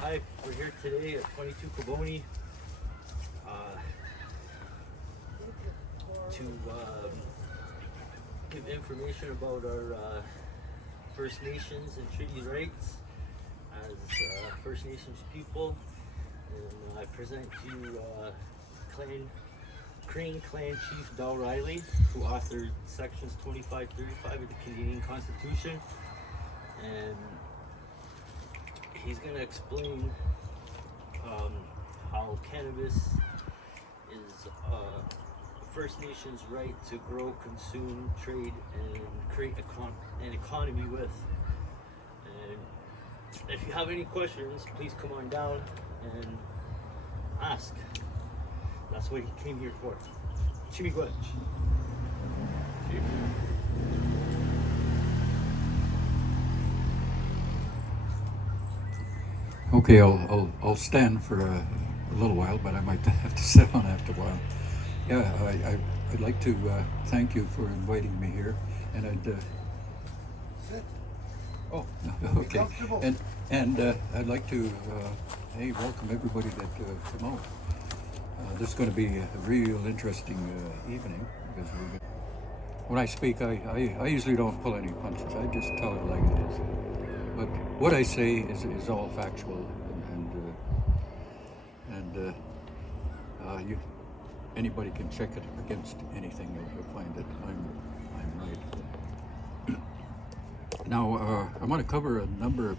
Hi, we're here today at 22 Koboni to give information about our First Nations and treaty rights as First Nations people. And I present to you Crane Clan Chief Del Riley, who authored sections 25-35 of the Canadian Constitution. And he's going to explain how cannabis is First Nations' right to grow, consume, trade, and create an economy with. And if you have any questions, please come on down and ask. That's what he came here for. Chimiigwech. Okay, I'll stand for a little while, but I might have to sit on after a while. Yeah, I'd like to thank you for inviting me here, and Sit. oh, Be okay, comfortable. and I'd like to hey, welcome everybody that come out. This is going to be a real interesting evening because when I speak, I usually don't pull any punches. I just tell it like it is. But what I say is all factual, and anybody can check it against anything. You'll find that I'm right. Now I'm going to cover a number of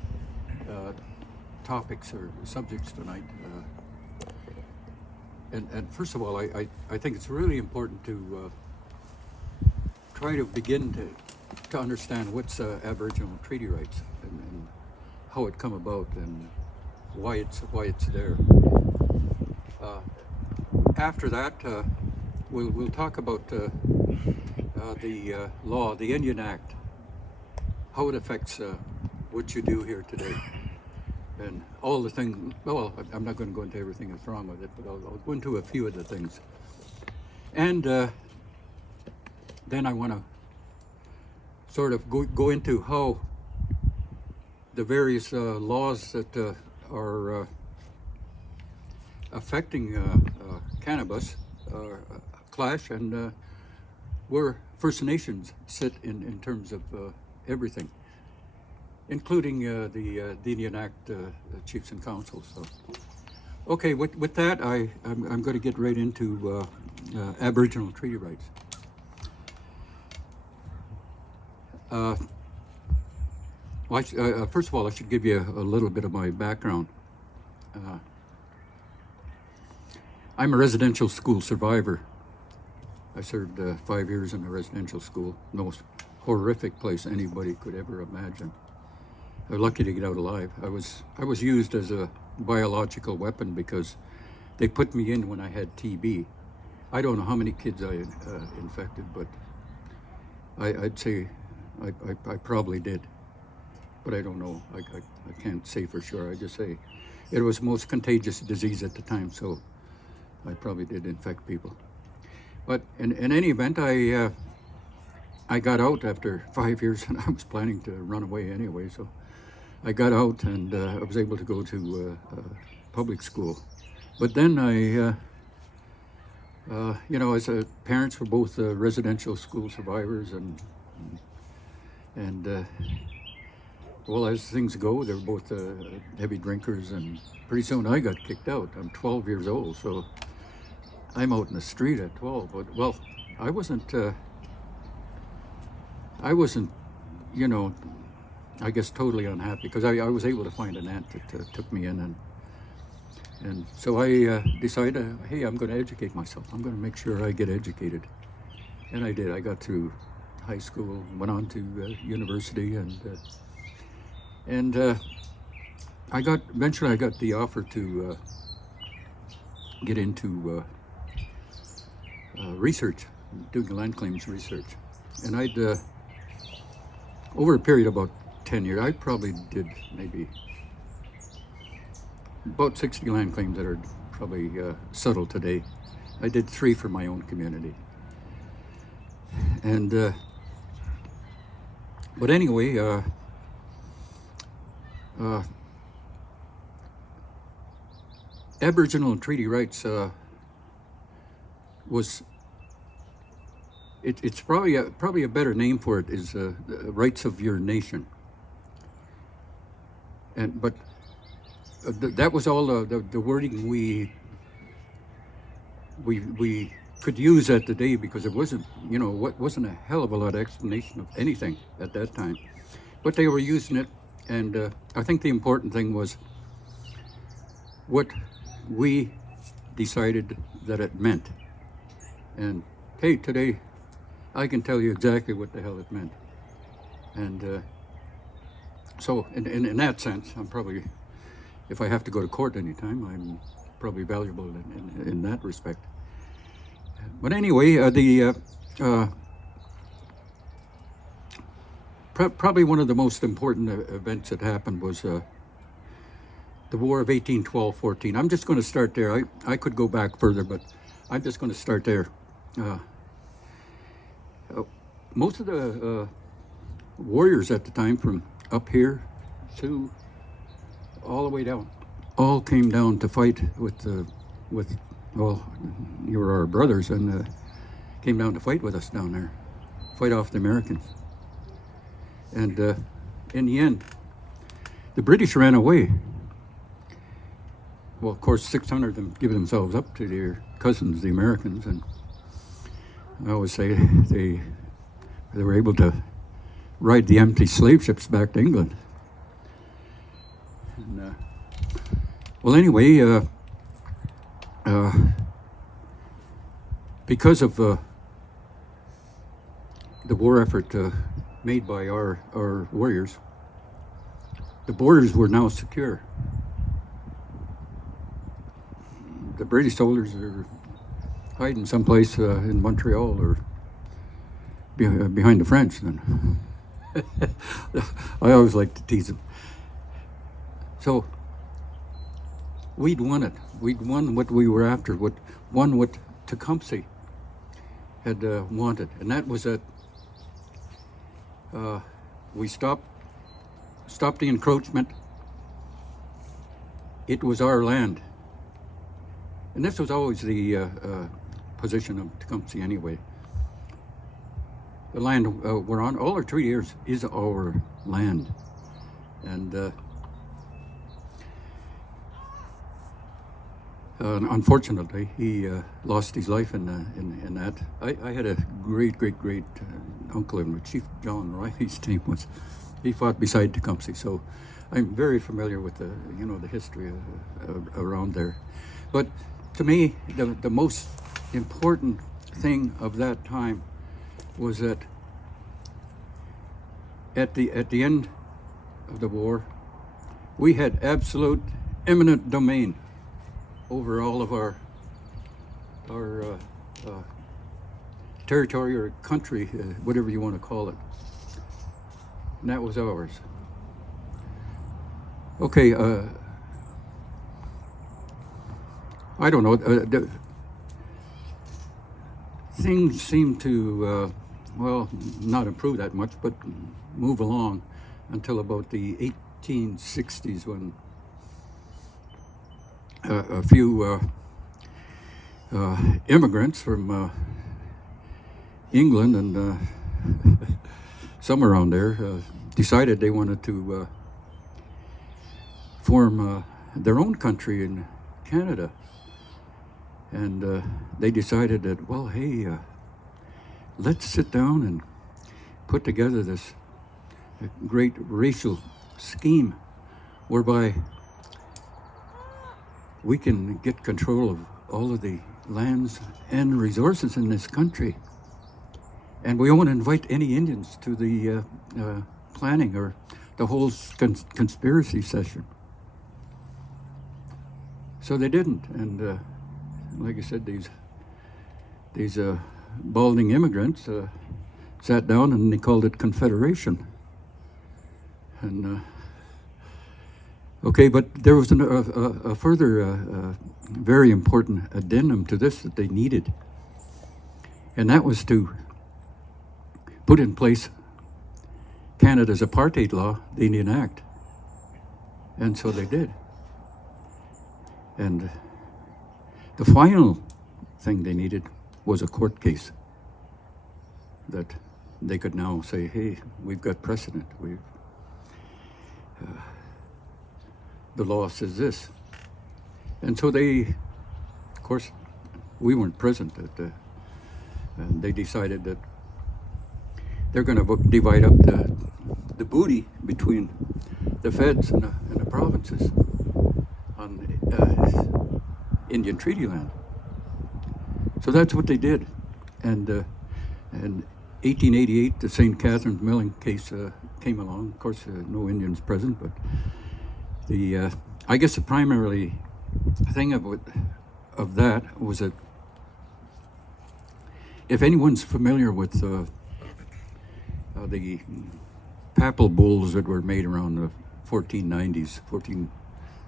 topics or subjects tonight. And first of all, I think it's really important to try to begin to understand what's Aboriginal treaty rights and how it come about and why it's there. After that, we'll talk about the law, the Indian Act, how it affects what you do here today, and all the things. Well, I'm not going to go into everything that's wrong with it, but I'll go into a few of the things. And then I want to sort of go into how the various laws that are affecting cannabis clash, and where First Nations sit in terms of everything, including the Indian Act Chiefs and Councils. So, okay, with that, I'm going to get right into Aboriginal treaty rights. First of all, I should give you a little bit of my background. I'm a residential school survivor. I served 5 years in a residential school, the most horrific place anybody could ever imagine. I was lucky to get out alive. I was used as a biological weapon because they put me in when I had TB. I don't know how many kids I infected, but I'd say I probably did. But I don't know. I can't say for sure. I just say it was the most contagious disease at the time, so I probably did infect people. But in any event, I got out after 5 years, and I was planning to run away anyway. So I got out, and I was able to go to public school. But then as parents were both residential school survivors, and well, as things go, they were both heavy drinkers, and pretty soon I got kicked out. I'm 12 years old, so I'm out in the street at 12. But well, I wasn't, I guess totally unhappy because I was able to find an aunt that took me in, and so I decided, hey, I'm going to educate myself. I'm going to make sure I get educated, and I did. I got through high school, went on to university, and eventually I got the offer to get into research, doing land claims research. And I'd, over a period of about 10 years, I probably did maybe about 60 land claims that are probably settled today. I did 3 for my own community. And, but anyway, Aboriginal and Treaty rights was it's probably a better name for it is the rights of your nation. But that was all the wording we could use at the day, because it wasn't wasn't a hell of a lot of explanation of anything at that time. But they were using it, and I think the important thing was what we decided that it meant. And hey, today I can tell you exactly what the hell it meant. And so in that sense, I'm probably, if I have to go to court anytime, I'm probably valuable in that respect. But anyway, probably one of the most important events that happened was the War of 1812-14. I'm just going to start there. I could go back further, but I'm just going to start there. Most of the warriors at the time, from up here to all the way down, all came down to fight with well, you were our brothers, and came down to fight with us down there, fight off the Americans. And in the end, the British ran away. Well, of course, 600 of them give themselves up to their cousins, the Americans, and I always say they were able to ride the empty slave ships back to England. And, well, anyway, because of the war effort made by our warriors, the borders were now secure. The British soldiers are hiding someplace in Montreal or behind the French. Then I always like to tease them. So we'd won it. We'd won what we were after. Won what Tecumseh had wanted, and that was that we stopped the encroachment. It was our land. And this was always the position of Tecumseh anyway. The land we're on, all our treaty years, is our land. And unfortunately, he lost his life in that. I had a great uncle, and Chief John Riley's name was. He fought beside Tecumseh, so I'm very familiar with the history around there. But to me, the most important thing of that time was that at the end of the war, we had absolute eminent domain over all of our territory or country, whatever you want to call it, and that was ours. Okay, I don't know. Things seem to, well, not improve that much, but move along until about the 1860s, when a few immigrants from England and somewhere around there decided they wanted to form their own country in Canada. And they decided that, well, hey, let's sit down and put together this great racial scheme whereby we can get control of all of the lands and resources in this country. And we won't invite any Indians to the planning or the whole conspiracy session. So they didn't. And like I said, these balding immigrants sat down and they called it Confederation. And okay, but there was a further very important addendum to this that they needed, and that was to put in place Canada's apartheid law, the Indian Act. And so they did. And The final thing they needed was a court case that they could now say, hey, we've got precedent. The law says this. And so they, of course, we weren't present at and they decided that they're going to divide up the booty between the feds and the provinces on Indian treaty land. So that's what they did. And 1888, the St. Catharines milling case came along. Of course, no Indians present, but I guess the primarily thing of that was that if anyone's familiar with the papal bulls that were made around the 1490s,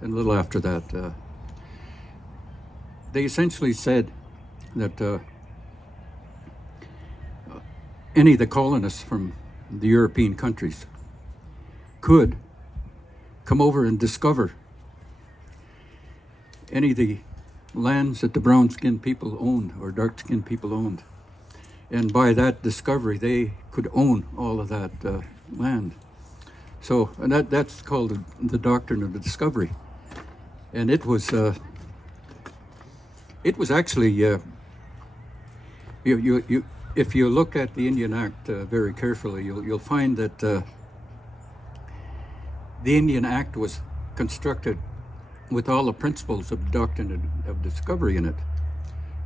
and a little after that, they essentially said that any of the colonists from the European countries could come over and discover any of the lands that the brown-skinned people owned or dark-skinned people owned. And by that discovery, they could own all of that land. So, and that's called the doctrine of the discovery. And it was actually, if you look at the Indian Act very carefully, you'll find that the Indian Act was constructed with all the principles of the doctrine of discovery in it.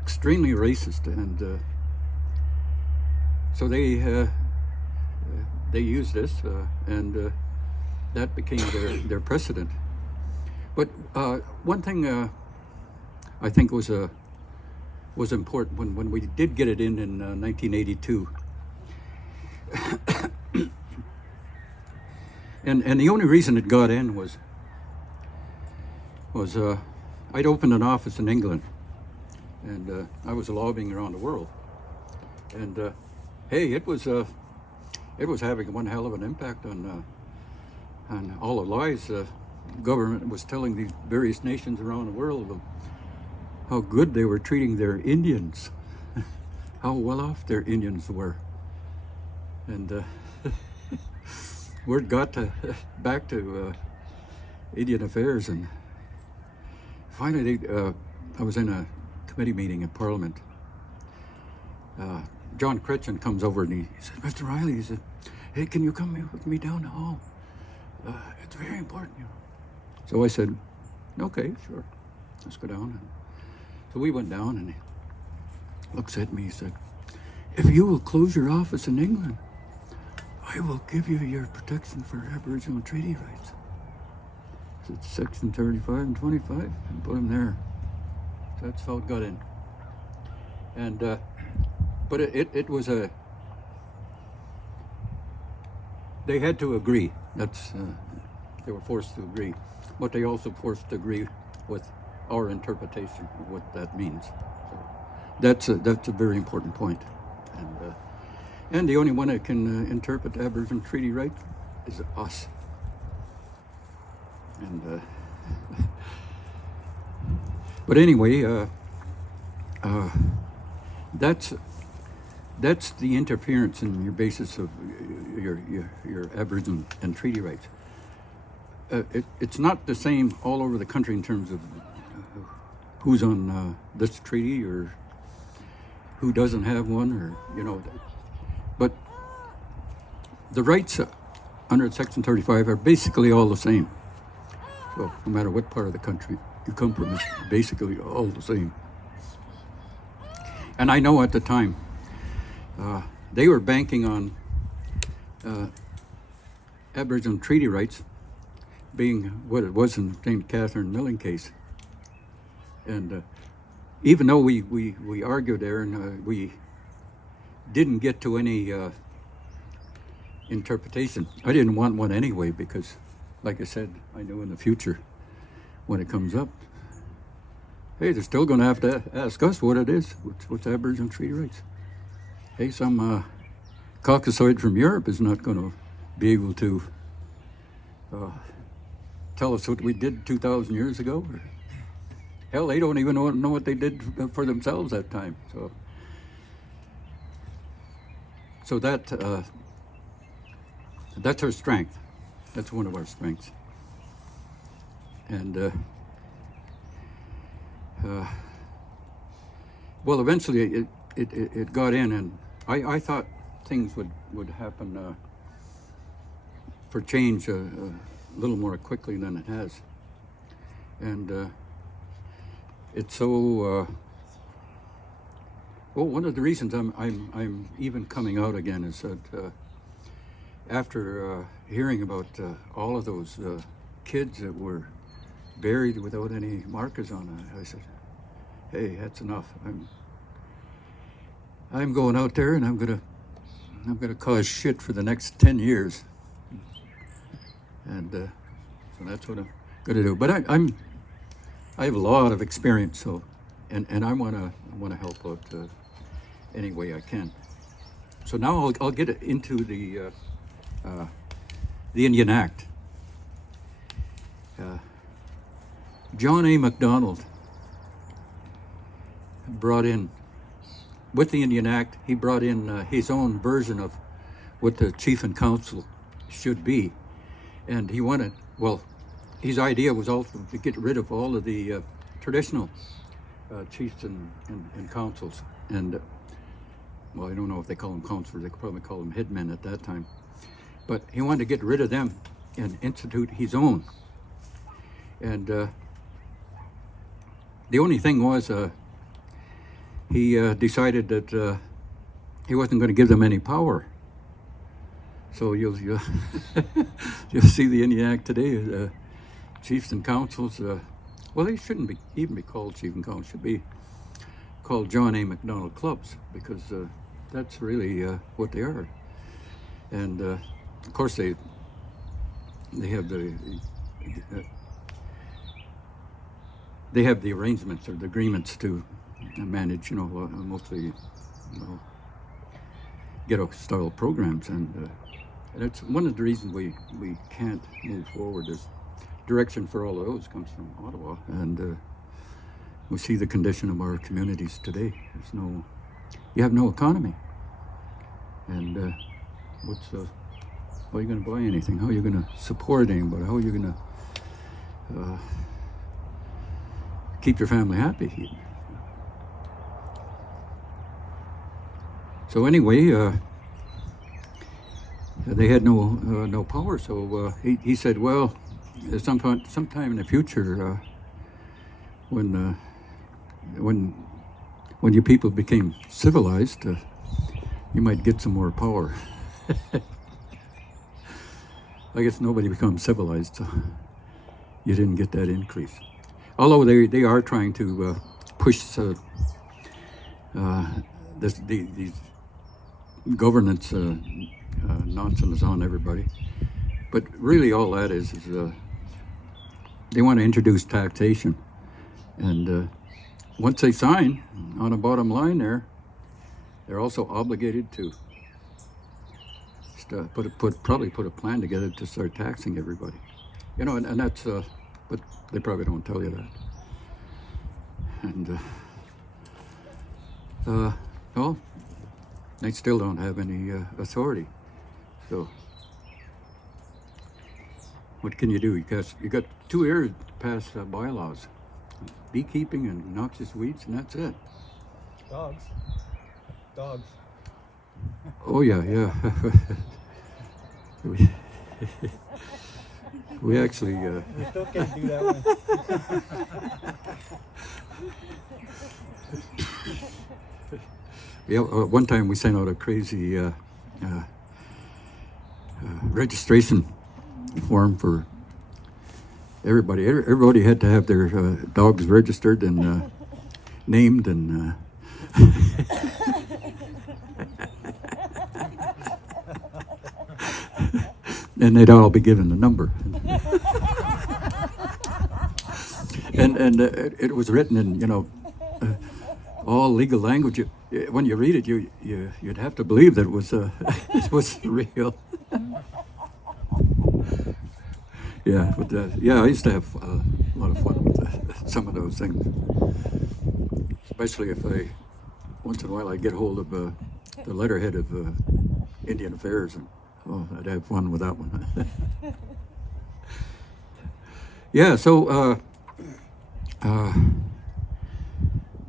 Extremely racist, and so they used this, and that became their precedent. But one thing I think was important when we did get it in 1982, and the only reason it got in was I'd opened an office in England, and I was lobbying around the world, and hey, it was having one hell of an impact on all the lies the government was telling these various nations around the world of how good they were treating their Indians, how well off their Indians were, and word got back to Indian Affairs, and finally I was in a committee meeting in Parliament. John Critchin comes over and he said, Mr. Riley, he said, hey, can you come with me down the hall? It's very important. You know. So I said, okay, sure, let's go down. And so we went down, and he looks at me, he said, if you will close your office in England, I will give you your protection for Aboriginal and Treaty rights. So it's section 35 and 25, and put them there. So that's how it got in. And but it was they had to agree. That's they were forced to agree, but they also forced to agree with our interpretation of what that means. So that's a very important point. And the only one that can interpret the Aboriginal Treaty right is us. And but anyway, that's the interference in your basis of your Aboriginal and treaty rights. It's not the same all over the country in terms of who's on this treaty or who doesn't have one, or but the rights under Section 35 are basically all the same. So no matter what part of the country you come from, it's basically all the same. And I know at the time, they were banking on Aboriginal treaty rights being what it was in the St. Catharines milling case. And even though we argued there and we didn't get to any interpretation, I didn't want one anyway, because like I said, I knew in the future when it comes up, hey, they're still going to have to ask us what it is. What's Aboriginal treaty rights? Hey, some Caucasoid from Europe is not going to be able to tell us what we did 2,000 years ago. Hell, they don't even know what they did for themselves that time. So that's our strength. That's one of our strengths. And well, eventually it got in, and I thought things would happen for change a little more quickly than it has. And it's so. Well, one of the reasons I'm even coming out again is that after hearing about all of those kids that were buried without any markers on it, I said, "Hey, that's enough. I'm going out there, and I'm gonna cause shit for the next 10 years." And so that's what I'm gonna do. But I have a lot of experience, so and I wanna help out any way I can. So now I'll get into the Indian Act. John A. Macdonald brought in, with the Indian Act, he brought in his own version of what the chief and council should be. And he wanted, well, his idea was also to get rid of all of the traditional chiefs and councils. And, well, I don't know if they call them councilors, they could probably call them headmen at that time. But he wanted to get rid of them and institute his own. And the only thing was he decided that he wasn't going to give them any power. So you'll see the Indian Act today. Chiefs and councils, well, they shouldn't even be called chief and council. Should be called John A. Macdonald clubs, because that's really what they are. And of course they have the arrangements or the agreements to manage, mostly ghetto-style programs, and that's one of the reasons we can't move forward. There's direction for all of those comes from Ottawa, and we see the condition of our communities today. You have no economy, and how are you going to buy anything? How are you going to support anybody? How are you going to keep your family happy? So anyway, they had no power. So he said, well, sometime in the future, when you people became civilized, you might get some more power. I guess nobody becomes civilized, so you didn't get that increase. Although they are trying to push these governance nonsense on everybody. But really all that is they want to introduce taxation. And once they sign, on a bottom line there, they're also obligated to probably put a plan together to start taxing everybody. And that's, but they probably don't tell you that. And, well, they still don't have any authority. So, what can you do? You got 2 years to pass bylaws. Beekeeping and noxious weeds, and that's it. Dogs. Oh yeah. we actually. You still can't do that one. Yeah, one time we sent out a crazy registration form for everybody. Everybody had to have their dogs registered and named, and and they'd all be given a number. and it was written in all legal language. When you read it, you'd have to believe that it was it was real. Yeah, but I used to have a lot of fun with some of those things. Especially if once in a while I get hold of the letterhead of Indian Affairs, and I'd have fun with that one. Yeah, so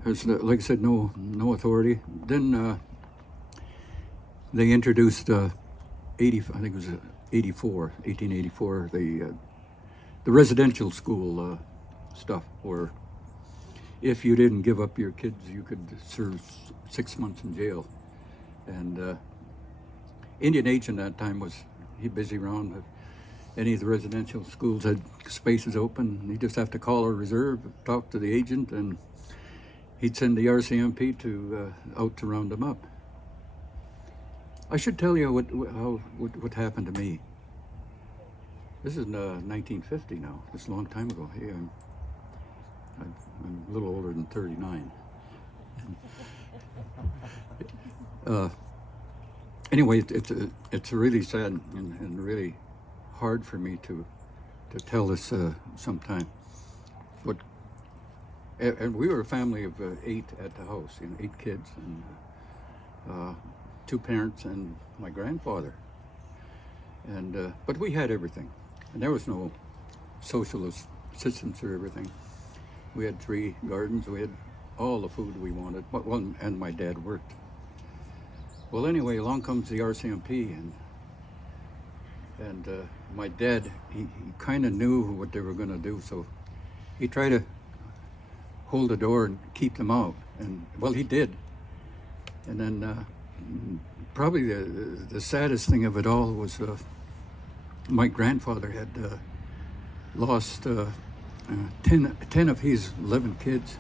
there's, like I said, no authority. Then they introduced 1884, the residential school stuff, where if you didn't give up your kids, you could serve 6 months in jail. And Indian agent at that time was busy around. Any of the residential schools had spaces open. You just have to call a reserve, talk to the agent, and he'd send the RCMP out to round them up. I should tell you what happened to me. This is 1950 now. It's a long time ago. Hey, I'm a little older than 39. Anyway, it's really sad and really hard for me to tell this sometime. But and we were a family of 8 at the house, 8 kids, and 2 parents and my grandfather. And but we had everything, and there was no social assistance or everything. We had 3 gardens. We had all the food we wanted. And my dad worked. Well, anyway, along comes the RCMP, and my dad, he kind of knew what they were going to do, so he tried to hold the door and keep them out. And well, he did. And then probably the saddest thing of it all was my grandfather had lost 10 of his 11 kids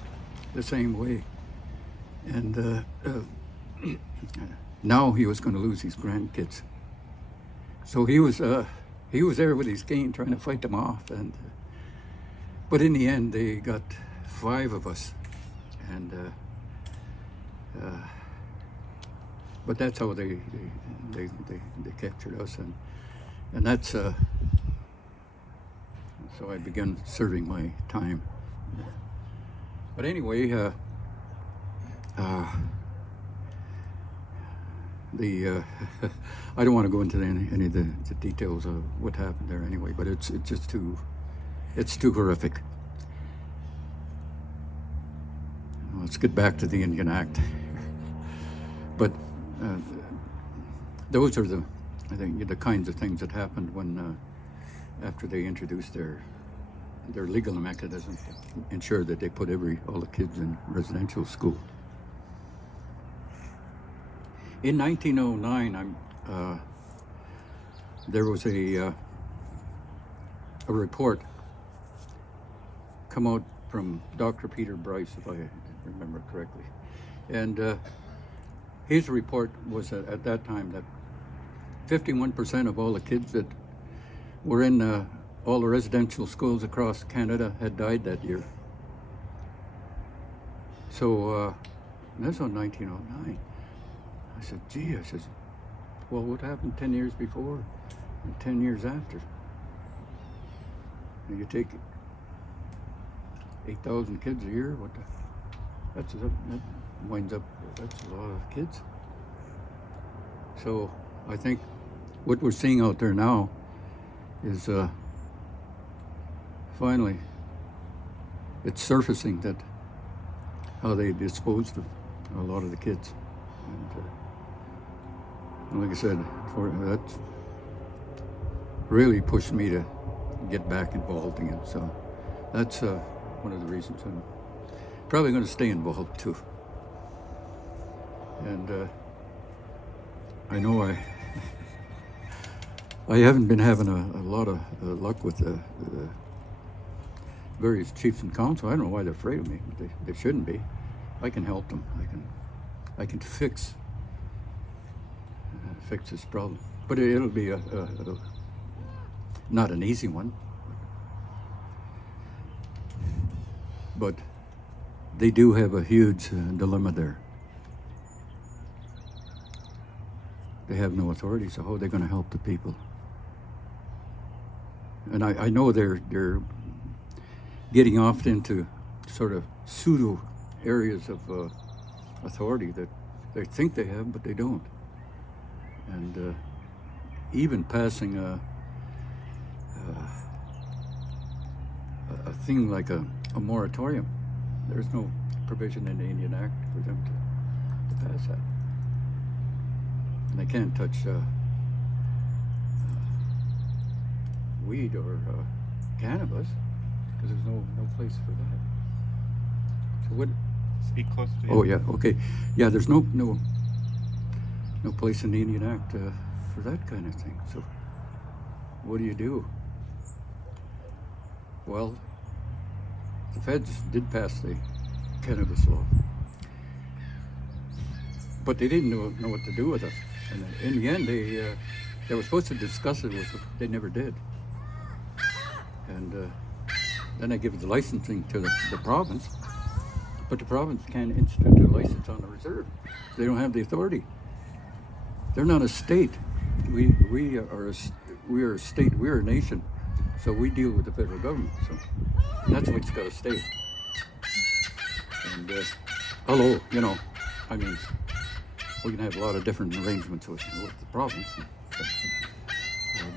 the same way, and now he was going to lose his grandkids. So he was there with his cane trying to fight them off, but in the end they got 5 of us, and but that's how they captured us, and that's so I began serving my time. But anyway, I don't want to go into any of the details of what happened there anyway, but it's just too horrific. Let's get back to the Indian Act. But those are I think the kinds of things that happened when after they introduced their legal mechanism to ensure that they put all the kids in residential school. In 1909, there was a report come out from Dr. Peter Bryce, if I remember correctly, and his report was at that time that 51% of all the kids that were in all the residential schools across Canada had died that year. So that's on 1909. I said, gee, well, what happened 10 years before and 10 years after? And you take 8,000 kids a year, that winds up, that's a lot of kids. So I think what we're seeing out there now is finally it's surfacing that how they disposed of a lot of the kids. And like I said, that really pushed me to get back involved again. So that's one of the reasons I'm probably going to stay involved too. And I know I haven't been having a lot of luck with the various chiefs and council. I don't know why they're afraid of me. They shouldn't be. I can help them. I can fix this problem, but it'll be not an easy one. But they do have a huge dilemma there. They have no authority, so how are they going to help the people? And I know they're getting off into sort of pseudo areas of authority that they think they have, but they don't. And even passing a thing like a moratorium, there's no provision in the Indian Act for them to pass that. And they can't touch weed or cannabis because there's no place for that. So what? Speak close to you. Oh yeah, okay, yeah. There's no place in the Indian Act for that kind of thing. So what do you do? Well, the feds did pass the cannabis law, but they didn't know what to do with it. And in the end, they were supposed to discuss it with them. They never did. And then they give the licensing to the province, but the province can't institute a license on the reserve. They don't have the authority. They're not a state. We are a state. We're a nation, so we deal with the federal government. So that's what's got to stay. And although, you know, I mean, we can have a lot of different arrangements with the province,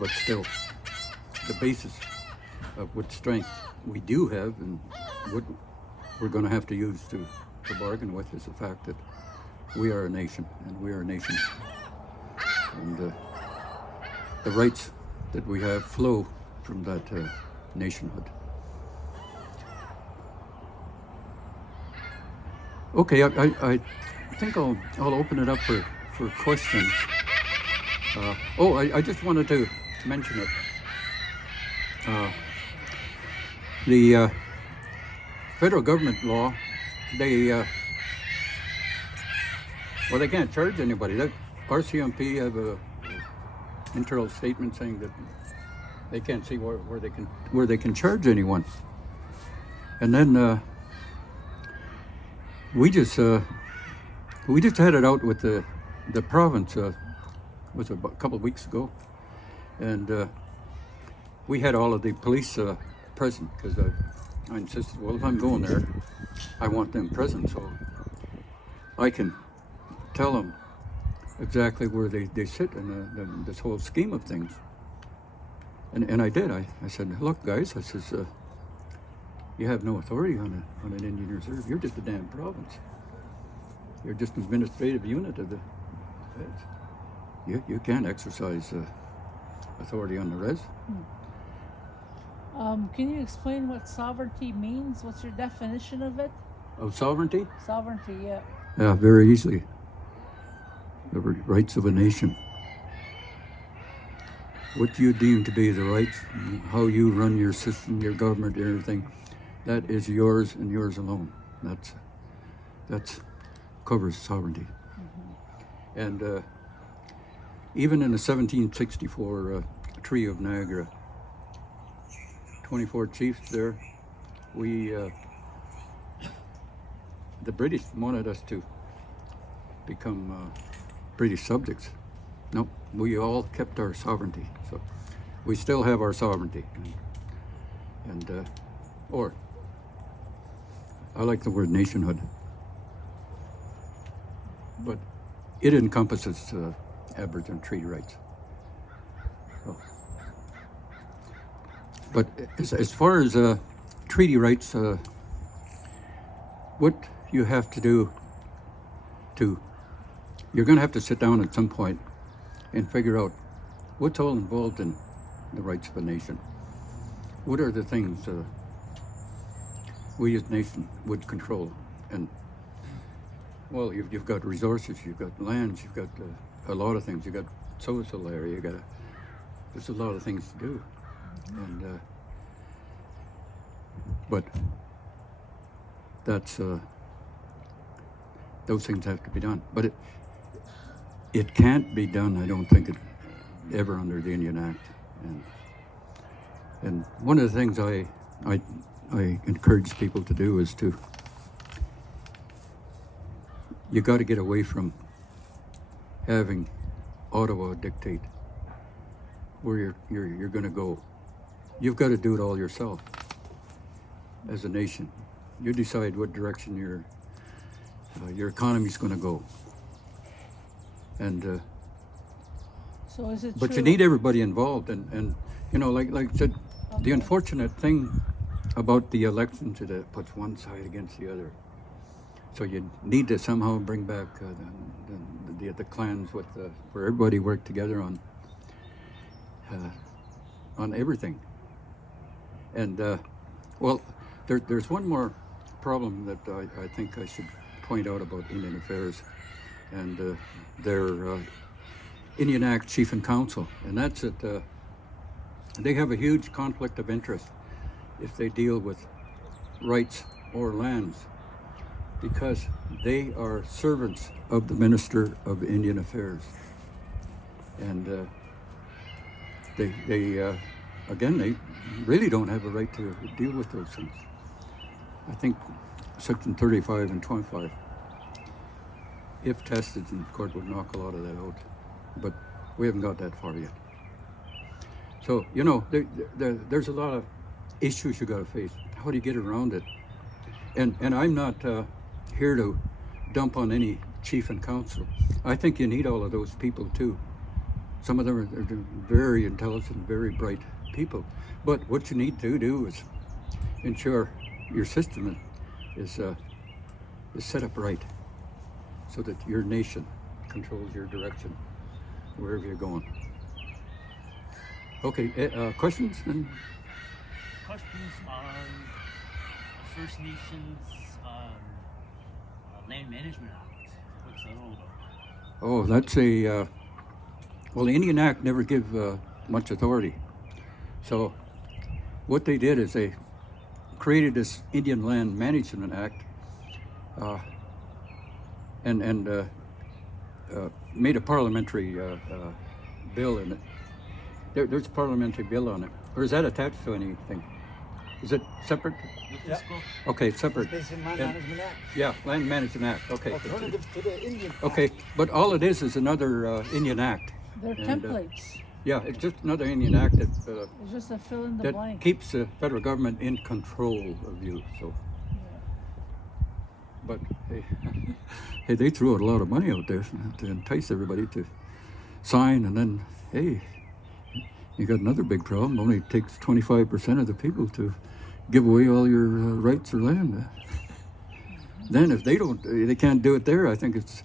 but still, the basis of what strength we do have and what we're going to have to use to bargain with is the fact that we are a nation, and we are a nation. And the rights that we have flow from that nationhood. Okay, I think I'll open it up for questions. I just wanted to mention it. The federal government law, they can't charge anybody. That RCMP have a internal statement saying that they can't see where they can charge anyone. And then we just had it out with the province. Was a couple of weeks ago, and we had all of the police present because I insisted, well, if I'm going there, I want them present so I can tell them exactly where they sit in this whole scheme of things. And I did. I said, look, guys, I says, you have no authority on an Indian reserve. You're just a damn province. You're just an administrative unit of the feds. You can't exercise authority on the res. Can you explain what sovereignty means? What's your definition of it? Of sovereignty? Sovereignty, yeah. Yeah, very easily. The rights of a nation. What you deem to be the rights, how you run your system, your government, everything, that is yours and yours alone. That's covers sovereignty. Mm-hmm. And even in the 1764 Treaty of Niagara, 24 chiefs there, the British wanted us to become British subjects. No, we all kept our sovereignty. So we still have our sovereignty. Or I like the word nationhood, but it encompasses Aboriginal treaty rights. So, but as far as treaty rights, what you have to do you're going to have to sit down at some point and figure out what's all involved in the rights of a nation. What are the things we as a nation would control? And well, you've got resources, you've got lands, you've got a lot of things. You've got social area. There's a lot of things to do, and but that's those things have to be done. But it can't be done, I don't think, ever under the Indian Act. And one of the things I encourage people to do is you got to get away from having Ottawa dictate where you're going to go. You've got to do it all yourself. as a nation. You decide what direction your economy's going to go. And So is it but true? you need everybody involved, and you know, like I said, the unfortunate thing about the elections is that it puts one side against the other. So you need to somehow bring back the clans with where everybody worked together on everything. And well, there's one more problem that I think I should point out about Indian Affairs and their Indian Act Chief and Council, and that's that they have a huge conflict of interest if they deal with rights or lands, because they are servants of the Minister of Indian Affairs, and they again, they really don't have a right to deal with those things. I think Section 35 and 25, if tested, in court would knock a lot of that out, but we haven't got that far yet. So, you know, there's a lot of issues you got to face. How do you get around it? And I'm not here to dump on any chief and council. I think you need all of those people too. Some of them are very intelligent, very bright people. But what you need to do is ensure your system is set up right, so that your nation controls your direction wherever you're going. Okay, questions? Questions on First Nations Land Management Act. What's that all about? Oh, that's a well, the Indian Act never give much authority. So what they did is they created this Indian Land Management Act and made a parliamentary bill in it. There's a parliamentary bill on it. Or is that attached to anything? Is it separate? The fiscal? Okay, it's separate. Basin Land And- Management Act. Yeah, Land Management Act. Okay. Alternative to the Indian Act. Okay, but all it is another Indian Act. They're And, templates. Yeah, it's just another Indian Act that It's just a fill in the that blank. keeps the federal government in control of you. So, Yeah. but hey, hey, they threw out a lot of money out there to entice everybody to sign, and then hey, you got another big problem. Only takes 25% of the people to give away all your rights or land. Then if they can't do it there. I think it's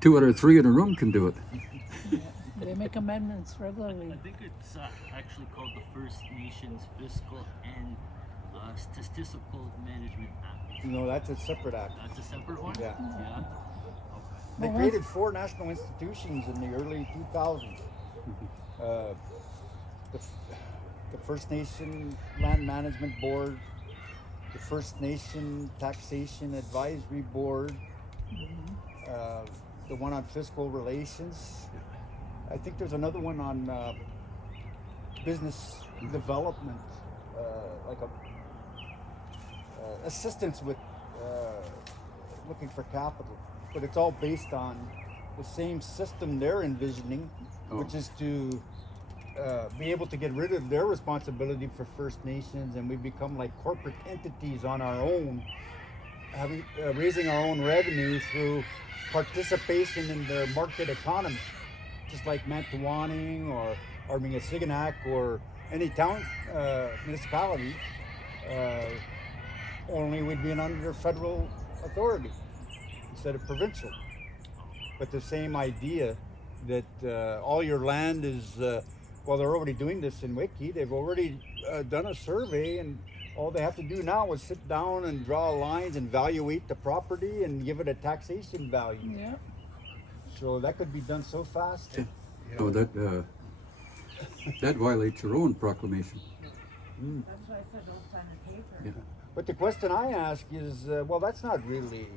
2 out of 3 in a room can do it. They make amendments regularly. I think it's actually called the First Nations Fiscal and Statistical Management Act. No, that's a separate act. That's a separate one? Yeah. Yeah. Okay. They Well, created 4 national institutions in the early 2000s. The First Nation Land Management Board, the First Nation Taxation Advisory Board, the one on fiscal relations. I think there's another one on business development, like assistance with looking for capital. But it's all based on the same system they're envisioning, which is to be able to get rid of their responsibility for First Nations, and we become like corporate entities on our own, having raising our own revenue through participation in the market economy, just like Mantuaning or Mingasigunak or any town municipality. Only we'd be under federal authority instead of provincial. But the same idea that all your land is, well, they're already doing this in Wiki. They've already done a survey, and all they have to do now is sit down and draw lines and evaluate the property and give it a taxation value. Yeah. So that could be done so fast. So that violates your own proclamation. That's why I said don't sign a paper. Yeah. But the question I ask is, well, that's not really,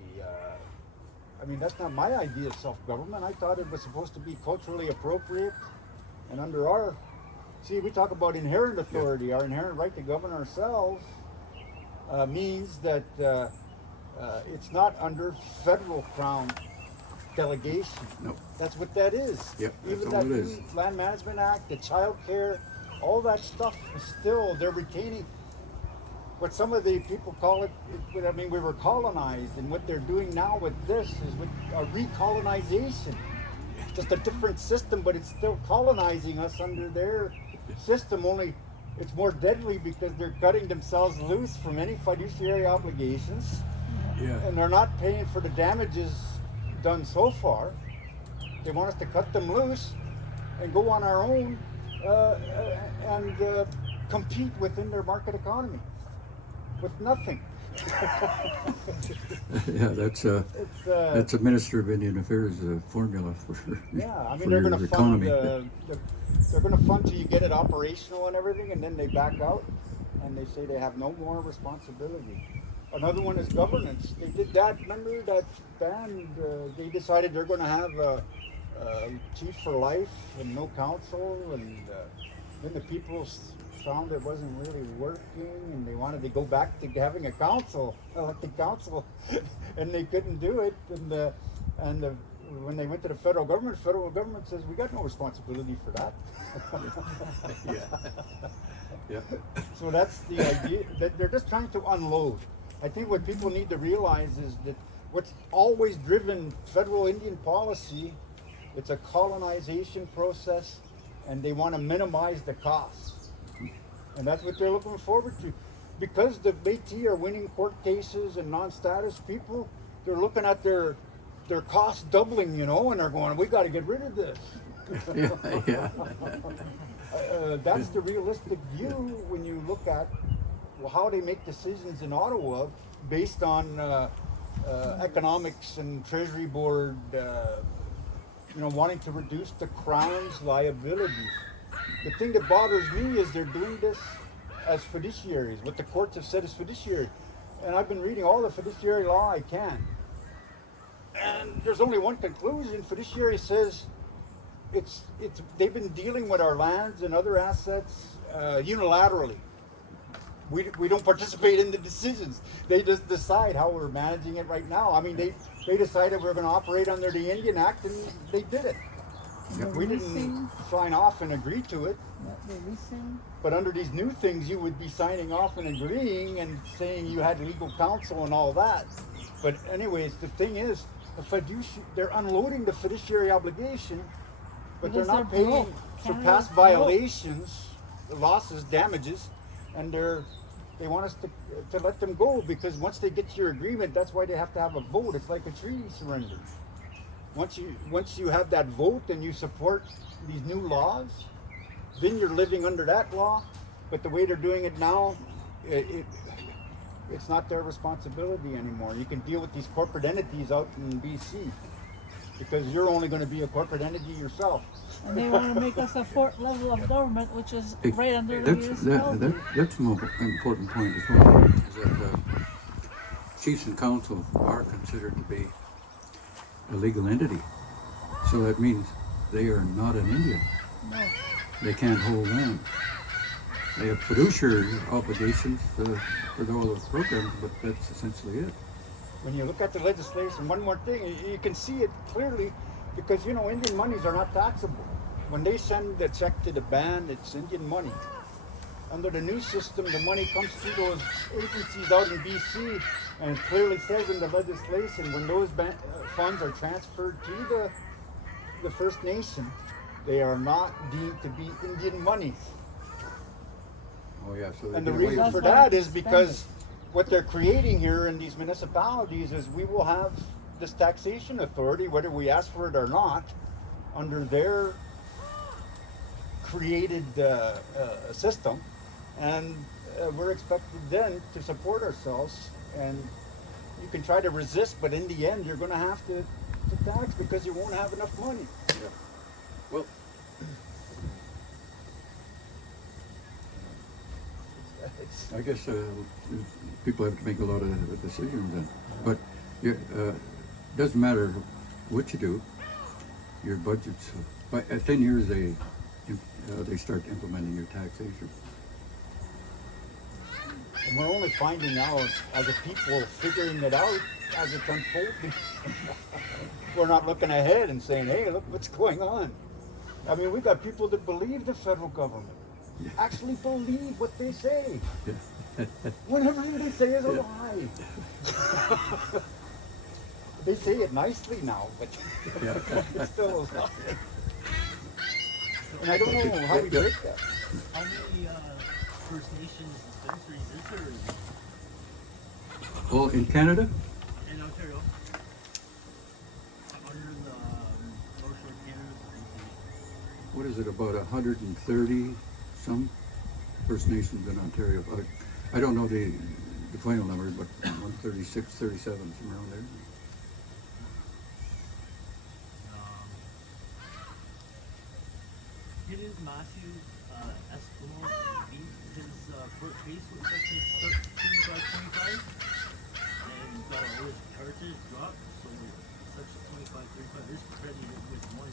I mean, that's not my idea of self-government. I thought it was supposed to be culturally appropriate and under our, see, we talk about inherent authority. Our inherent right to govern ourselves means that it's not under federal crown delegation. No. That's what that is. Yep, that's Even all that it is. new Land Management Act, the child care, all that stuff is still, they're retaining what some of the people call it, I mean, we were colonized, and what they're doing now with this is with a recolonization. Just a different system, but it's still colonizing us under their system, only it's more deadly because they're cutting themselves loose from any fiduciary obligations, and they're not paying for the damages done so far. They want us to cut them loose and go on our own and compete within their market economy with nothing. Yeah, that's a Minister of Indian Affairs formula for Yeah, I mean for they're your going to fund. economy. They're going to fund till you get it operational and everything, and then they back out and they say they have no more responsibility. Another one is governance. They did that. Remember that band? They decided they're going to have a chief for life and no council, and then the people found it wasn't really working, and they wanted to go back to having a council, elected council, and they couldn't do it. And when they went to the federal government says we got no responsibility for that. Yeah. So that's the idea, that they're just trying to unload. I think what people need to realize is that what's always driven federal Indian policy, it's a colonization process, and they want to minimize the costs. And that's what they're looking forward to. Because the Métis are winning court cases and non-status people, they're looking at their costs doubling, you know, and they're going, we got to get rid of this. Yeah. That's the realistic view when you look at how they make decisions in Ottawa based on economics and Treasury Board, wanting to reduce the Crown's liabilities. The thing that bothers me is they're doing this as fiduciaries, what the courts have said is fiduciary. And I've been reading all the fiduciary law I can. And there's only one conclusion. Fiduciary says they've been dealing with our lands and other assets unilaterally. We don't participate in the decisions. They just decide how we're managing it right now. I mean, they decided we were going to operate under the Indian Act, and they did it. We didn't sign off and agree to it. But under these new things, you would be signing off and agreeing and saying you had legal counsel and all that. But anyways, the thing is, they're unloading the fiduciary obligation, but Because they're not they're paying broke. for Canada's past broke. violations, losses, damages, and they want us to let them go, because once they get to your agreement, that's why they have to have a vote. It's like a treaty surrender. Once you have that vote and you support these new laws, then you're living under that law. But the way they're doing it now, it's not their responsibility anymore. You can deal with these corporate entities out in BC, because you're only going to be a corporate entity yourself. And they want to make us a fourth level of government, which is right under the municipality. That's an important point as well, is that chiefs and council are considered to be a legal entity. So that means they are not an Indian. No. They can't hold land. They have fiduciary obligations for all those programs, but that's essentially it. When you look at the legislation, one more thing, you can see it clearly, because Indian monies are not taxable. When they send the check to the band, it's Indian money. Under the new system, the money comes through those agencies out in BC, and it clearly says in the legislation, when those funds are transferred to the First Nation, they are not deemed to be Indian monies. Oh yeah. So And the reason for that is because what they're creating here in these municipalities is we will have this taxation authority, whether we ask for it or not, under their created system, and we're expected then to support ourselves. And you can try to resist, but in the end, you're going to have to tax, because you won't have enough money. Yeah. Well, I guess people have to make a lot of decisions then. But doesn't matter what you do, your budgets, by 10 years they start implementing your taxation. And we're only finding out as a people, figuring it out as it's unfolding. We're not looking ahead and saying, hey, look what's going on. I mean, we've got people that believe the federal government, actually believe what they say. Yeah. When everything they say is a lie. They say it nicely now, but it's still a lie. And I don't know how we break that. How many First Nations dispensaries is there Well, in Canada, in Ontario? Under the North Shore Canada dispensary. what is it, about 130 some First Nations in Ontario? I don't know the final number, but 136, 37, somewhere around there. Didn't Matthew Eskimo beat his court case with section 2525 and got all his charges dropped? So section 2535 is credited with one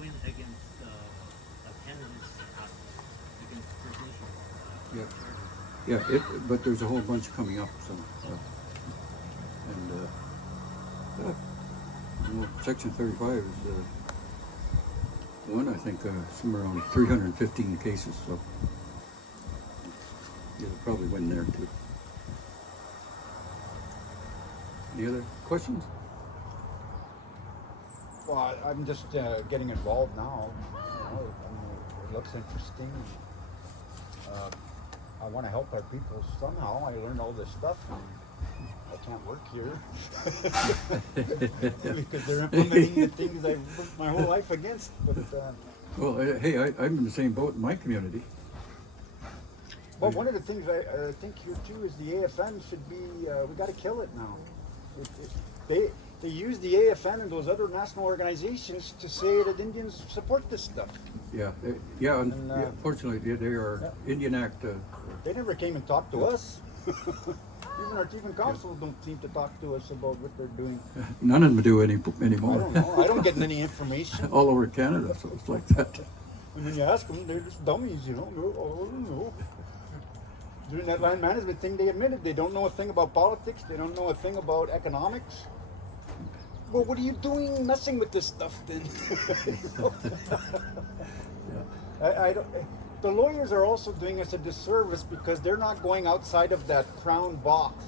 win against Canada's against First Nations. Yeah. Yeah, but there's a whole bunch coming up, so. And Section 35 is one, I think, somewhere around 315 cases, so you'll probably win there too. Any other questions? Well, I'm just getting involved now. You know, I mean, it looks interesting. I want to help our people somehow. I learned all this stuff, and I can't work here because they're implementing the things I've worked my whole life against. But Well, hey, I'm in the same boat in my community. well, one of the things I think here too is the AFN should be. We got to kill it now. They use the AFN and those other national organizations to say that Indians support this stuff. Yeah, unfortunately, they are Indian Act. They never came and talked to us. Even our chief and council don't seem to talk to us about what they're doing. None of them do I anymore. don't know. I don't get any information. All over Canada, so it's like that. And when you ask them, they're just dummies, you know. No. During that land management thing, they admitted they don't know a thing about politics. They don't know a thing about economics. Well, what are you doing messing with this stuff then? I don't. The lawyers are also doing us a disservice because they're not going outside of that Crown box.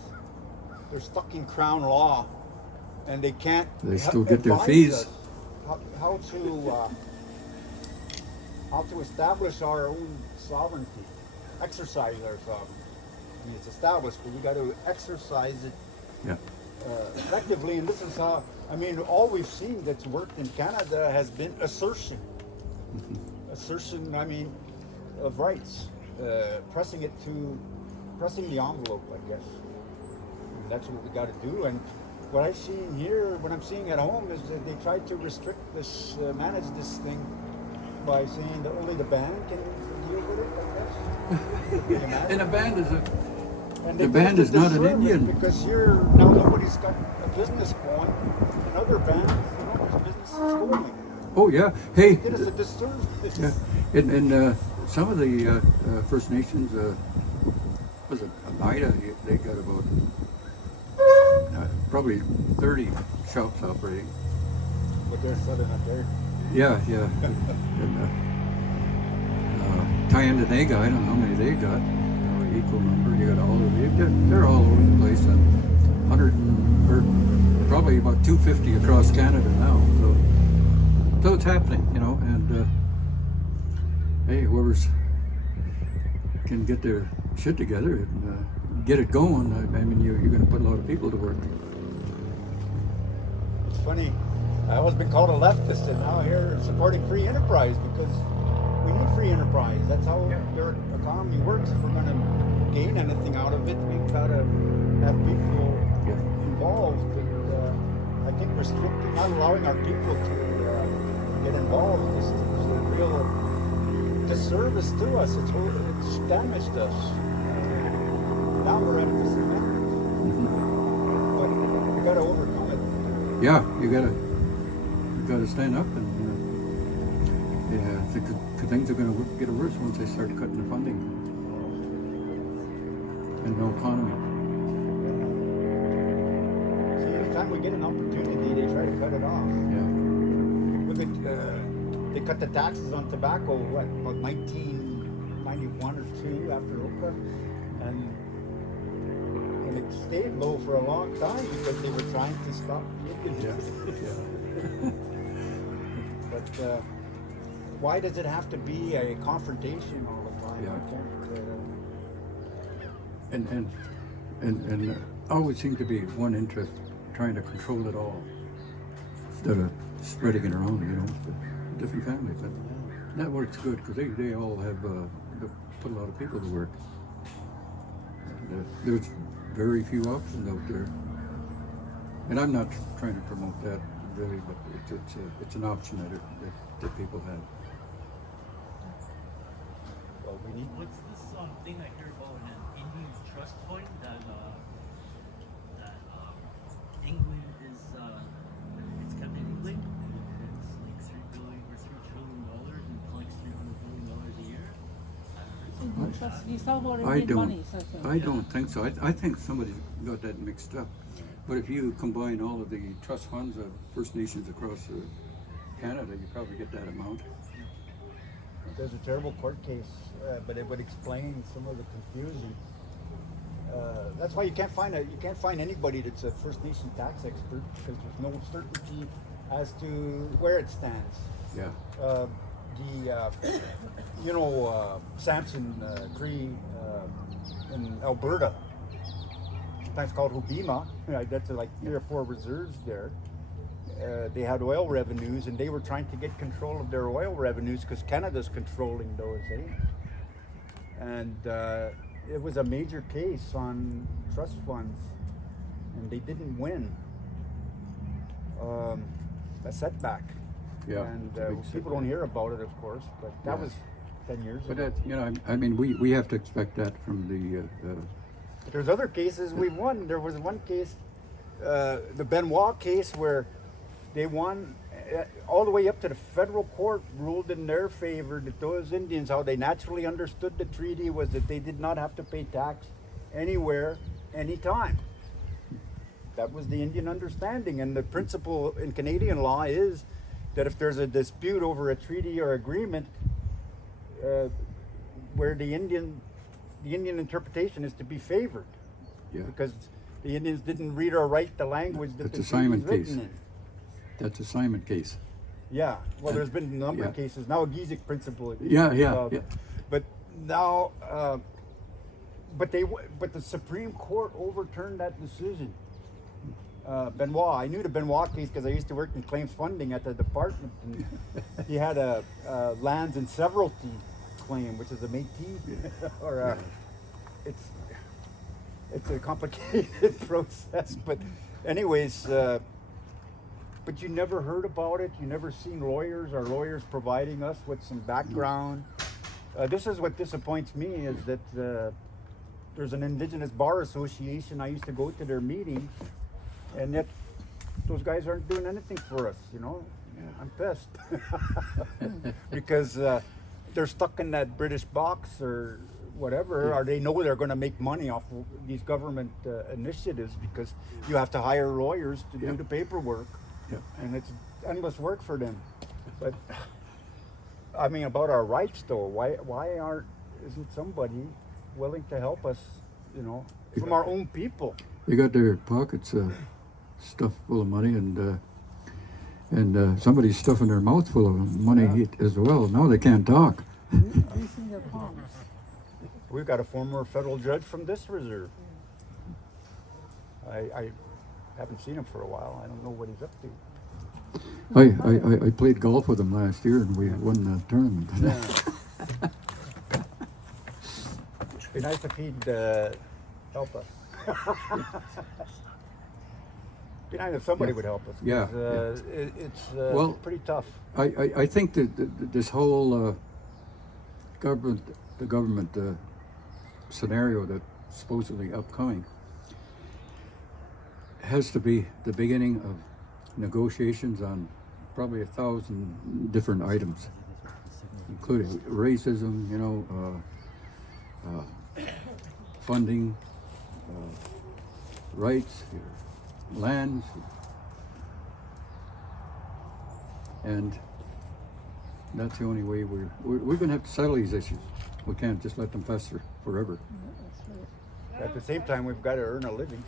They're stuck in Crown law, and they can't. They still get their advise fees. us how to establish our own sovereignty, exercise our sovereignty. I mean, it's established, but we got to exercise it Yeah. effectively. And this is how. I mean, all we've seen that's worked in Canada has been assertion. Assertion. I mean, of rights, pressing the envelope, I guess. And that's what we got to do. And what I've seen here, what I'm seeing at home, is that they tried to restrict this, manage this thing by saying that only the band can deal with it, I guess. And a band is And the they band did is not an disservice Indian. because here now nobody's got a business going, and other bands, there's business going. Oh yeah. Hey. It is a disservice. Yeah. And some of the First Nations, was it Oneida? They got about probably 30 shops operating. But they're southern up there. Yeah. And, Tyendinaga, I don't know how many they got. Equal number. You got all of them. They're all over the place. 100 or probably about 250 across Canada now. So it's happening, you know. And hey, whoever's can get their shit together and get it going. I mean, you're going to put a lot of people to work. It's funny. I've always been called a leftist, and now here supporting free enterprise because we need free enterprise. That's how their economy works. If we're going to gain anything out of it, we've got to have people involved. And I think restricting, not allowing our people to get involved is a real disservice to us. It's damaged us. Now we're at a disadvantage. But we got to overcome it. Yeah, you gotta stand up, and things are gonna get worse once they start cutting the funding and no economy. See, anytime we get an opportunity, they try to cut it off. Yeah. Look at, they cut the taxes on tobacco, about 1991 or 2 after Oprah. and it stayed low for a long time because they were trying to stop the Indians. Yeah. But why does it have to be a confrontation all the time? Yeah. I can't, And always seemed to be one interest, trying to control it all instead of spreading it around, you know, to different families. And that works good because they all have they put a lot of people to work. And, there's very few options out there, and I'm not trying to promote that really, but it's an option that people have. well, we need. What's this thing I hear about an Indian trust fund that England is it's kept in England and it's like $3 trillion and collects $300 billion a year? Indian trust. You talk about I Indian don't. money, so I don't think so. I think somebody got that mixed up. But if you combine all of the trust funds of First Nations across Canada, you probably get that amount. There's a terrible court case, but it would explain some of the confusion. That's why you can't find anybody that's a First Nation tax expert because there's no certainty as to where it stands. Yeah. Samson Cree in Alberta, sometimes called Hubima. That's like 3 or 4 reserves there. They had oil revenues, and they were trying to get control of their oil revenues because Canada's controlling those, And it was a major case on trust funds, and they didn't win. A setback. Yeah. And it's a big people setback. don't hear about it, of course, but that Yeah. was 10 years But ago. that, you know, I mean, we have to expect that from the. There's other cases we won. There was one case, the Benoit case, where they won all the way up to the federal court, ruled in their favor that those Indians, how they naturally understood the treaty was that they did not have to pay tax anywhere, anytime. That was the Indian understanding, and the principle in Canadian law is that if there's a dispute over a treaty or agreement, where the Indian interpretation is to be favored, Yeah. because the Indians didn't read or write the language that That's the a Simon treaty is case. written in. That's a Simon case. Yeah, well, there's been a number of Yeah. cases now. A Giesick principle. Yeah. But now, but the Supreme Court overturned that decision. Benoit, I knew the Benoit case because I used to work in claims funding at the department. And he had a lands and severalty claim, which is a Métis, or it's a complicated process. But anyways, but you never heard about it. You never seen our lawyers providing us with some background. This is what disappoints me is that there's an Indigenous Bar Association. I used to go to their meetings, and yet those guys aren't doing anything for us, you know. I'm pissed because they're stuck in that British box or whatever, or they know they're going to make money off of these government initiatives because you have to hire lawyers to do the paperwork, and it's endless work for them. But I mean, about our rights though, why isn't somebody willing to help us, you know, from our own people? They got their pockets stuffed full of money, and somebody's stuffing their mouth full of money as well. Now they can't talk. greasing their palms. We've got a former federal judge from this reserve. I haven't seen him for a while. I don't know what he's up to. I played golf with him last year, and we won the tournament. It'd be nice if he'd help us. It'd be nice if somebody would help us. Yeah, 'Cause, it's Well, pretty tough. I think that this whole government scenario that's supposedly upcoming has to be the beginning of negotiations on probably 1,000 different items, including racism, you know, funding, rights, lands, and that's the only way we're going to have to settle these issues. We can't just let them fester forever. Yeah, that's right. At the same time, we've got to earn a living.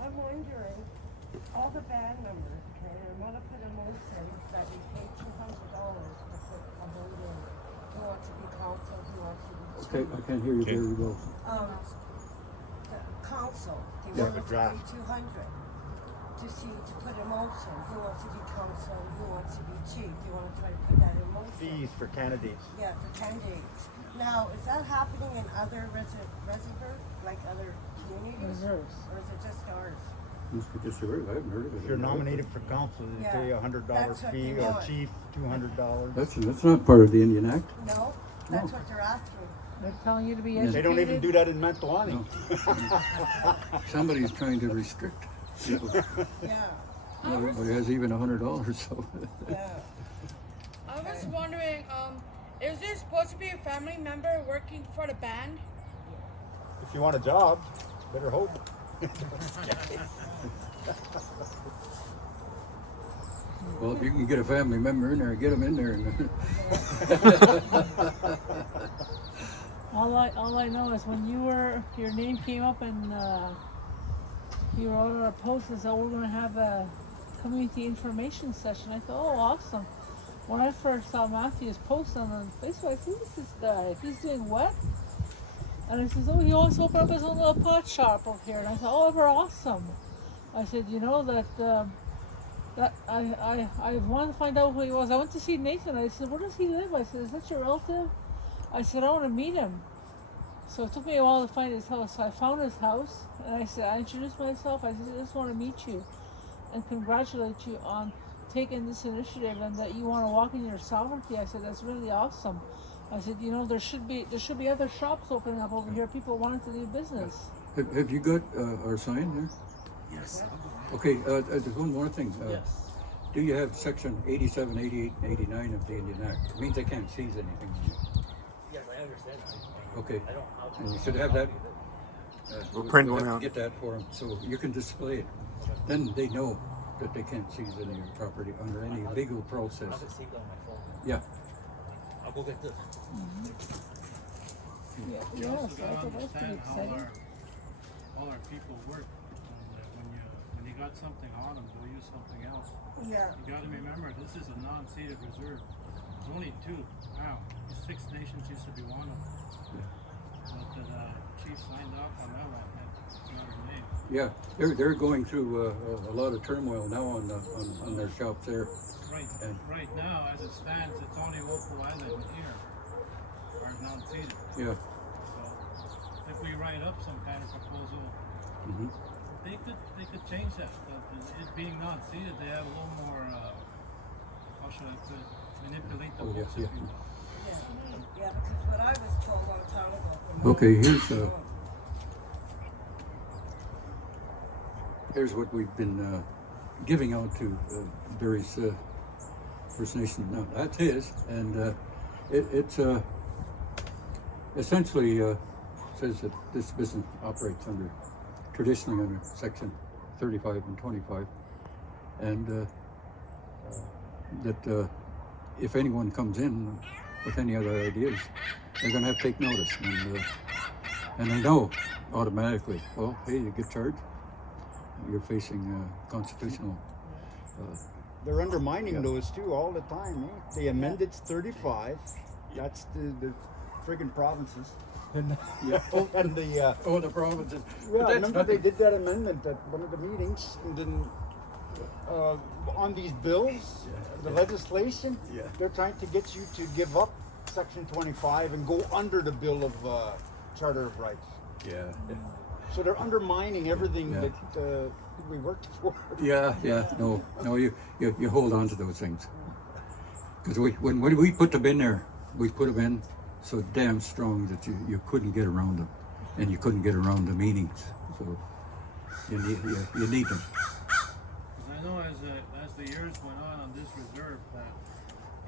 I'm wondering, all the band members, okay, I want to put a motion that we pay $200 to put a vote in. Who wants to be council, who wants to be Okay, chief. I can't hear you Okay. very well. The council, they Yeah, want the to draft. pay 200 to see, to put a motion, who wants to be council, who wants to be chief. You want to try to put that in motion? Fees for candidates. Yeah, for candidates. Now, is that happening in other reservoirs, like other communities? Reserves. Or is it just ours? Just heard, I haven't heard of it. If you're nominated for council, you Yeah, pay a $100 that's what fee, they or want. chief, $200. That's not part of the Indian Act. No, that's what they're asking. They're telling you to be Yeah. educated. They don't even do that in Mantalani. Somebody's trying to restrict people. Yeah, Nobody has even $100, so. yeah. I was wondering, is there supposed to be a family member working for the band? If you want a job, better hope. Well, if you can get a family member in there, get them in there. All I know is when your name came up and you were on our post and said we're going to have a community information session. I thought, oh, awesome. When I first saw Matthew's post on Facebook, I said, who's this guy? He's doing what? And I says, oh, he wants to open up his own little pot shop over here. And I thought, oh, we're awesome. I said, you know that I wanted to find out who he was. I went to see Nathan. I said, where does he live? I said, is that your relative? I said, I want to meet him. So it took me a while to find his house. So I found his house, and I said, I introduced myself. I said, I just want to meet you and congratulate you on taking this initiative and that you want to walk in your sovereignty. I said, that's really awesome. I said, you know, there should be other shops opening up over here. People wanting to do business. Have you got our sign there? Yes. Okay, there's one more thing. Yes. Do you have section 87, 88, and 89 of the Indian Act? It means they can't seize anything. Yes, I understand. Okay. I don't have. And you should have that. We'll print we'll one have to out. get that for them so you can display it. Then they know that they can't seize any of your property under any legal process. I'll just save it on my phone. Yeah. I'll go get this. Yeah, You yeah, also so gotta I thought that's pretty understand how exciting. all our people work. When you got something on them, they'll use something else. Yeah. You gotta remember, this is a non-ceded reserve. There's only two now. The Six Nations used to be one of them. But the chief signed off on that one. That's another name. Yeah, they're going through a lot of turmoil now on their shops there. Right, And- right now, as it stands, it's only Wopo Island here are non-ceded. Yeah. So if we write up some kind of proposal, Hmm. they could change that. But it being non-ceded, they have a little more. How should I say? Manipulate the Oh, books. yeah, if you will. Yeah, yeah, because what I was told a long time ago. Okay, here's what we've been giving out to various First Nations. Now that's his, and it's essentially says that this business operates traditionally under Section 35 and 25, and that if anyone comes in with any other ideas, they're going to have to take notice, and they know automatically. Well, hey, you get charged. You're facing constitutional. They're undermining those too all the time. Eh? The amended's 35. That's the friggin' provinces. And, Yeah. and the Oh, the provinces. yeah, remember they did that amendment at one of the meetings, and then on these bills, the legislation, Yeah. they're trying to get you to give up Section 25 and go under the Bill of Charter of Rights. Yeah. So they're undermining everything Yeah. that we worked for. Yeah. No. You hold on to those things. Because when we put them in there, we put them in so damn strong that you couldn't get around them, and you couldn't get around the meanings. So you need them. Because I know as the years went on this reserve, that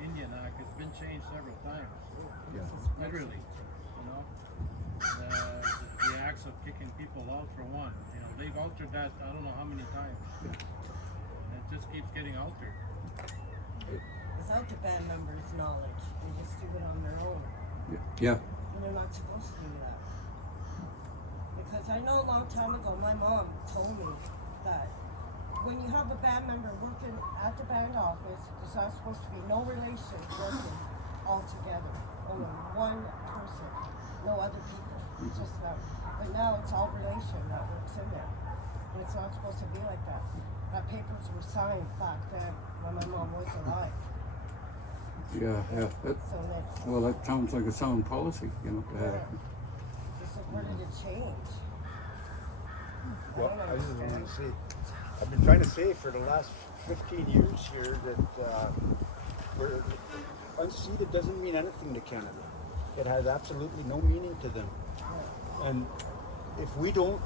Indian Act has been changed several times. Yeah. Literally, you know. The acts of kicking people out for one. You know, they've altered that I don't know how many times. And it just keeps getting altered. Without the band members' knowledge, they just do it on their own. Yeah. And they're not supposed to do that. Because I know a long time ago, my mom told me that when you have a band member working at the band office, there's not supposed to be no relation working all together. Only one person, no other people. It's just them. But now it's all relation that works in there. And it's not supposed to be like that. That papers were signed back then when my mom was alive. Yeah. So that's, Well, that sounds like a sound policy, you know, to have. just where did it change? Well, I I don't just want understand. to say, I've been trying to say for the last 15 years here that we're unceded doesn't mean anything to Canada. It has absolutely no meaning to them. And if we don't,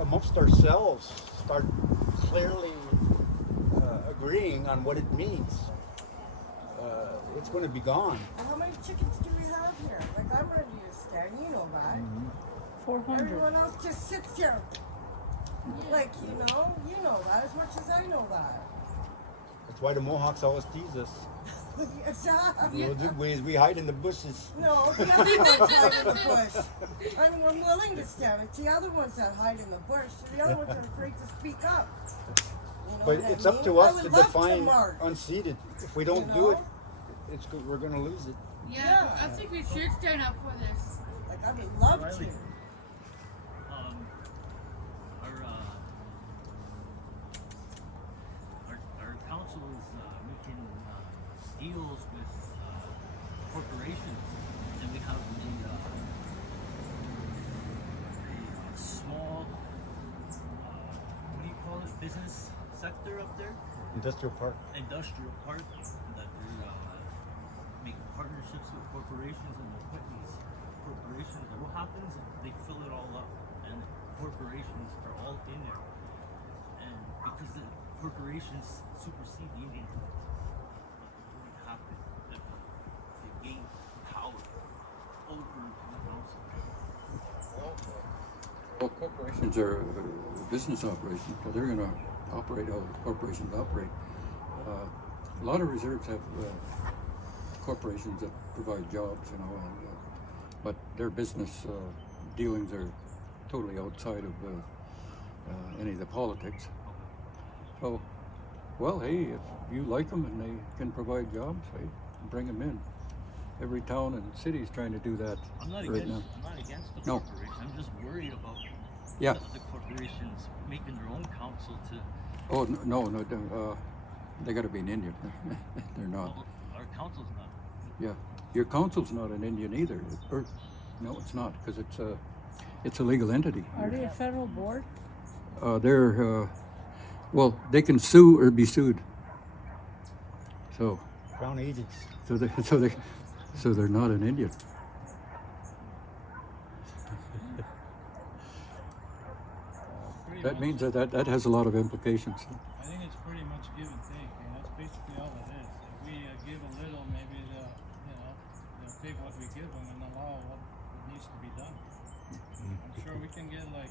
amongst ourselves, start clearly agreeing on what it means, it's going to be gone. How many chickens do we have here? Like, I'm ready to stand, you know that. 400. Everyone else just sits here. Like, you know that as much as I know that. That's why the Mohawks always tease us. Exactly. We hide in the bushes. No, the other ones hide in the bush. I'm willing to stand. It's the other ones that hide in the bush. The other ones are afraid to speak up. You know But what it's I up to mean? I us would to love define march. unceded. If we don't You do know? it, we're going to lose it. Yeah, I think we should stand up for this. Like, I would love to. Riley. Our council is making deals with corporations, and we have a small, what do you call it, business sector up there, Industrial park. industrial park, that they're making partnerships with corporations, and they'll put these corporations, and what happens is they fill it all up, and corporations are all in there, and because the corporations supersede the Indian rights, what would happen if they gain power over the council? Well, corporations are business operations, so they're going to operate how corporations operate. A lot of reserves have corporations that provide jobs, you know, and, but their business dealings are totally outside of any of the politics. So, well, hey, if you like them and they can provide jobs, hey, bring them in. Every town and city is trying to do that I'm not right against. now. I'm not against the No. corporation. I'm just worried about Yeah. the corporations making their own council to. Oh no, they got to be an Indian. They're not. Well, our council's not. Yeah, your council's not an Indian either. Or, no, it's not, because it's a legal entity. Are they a federal board? They're well, they can sue or be sued. So Crown agents. so they're not an Indian. That means that has a lot of implications. I think it's pretty much give and take, and that's basically all it is. If we give a little, maybe they'll take what we give them and allow what needs to be done. I'm sure we can get like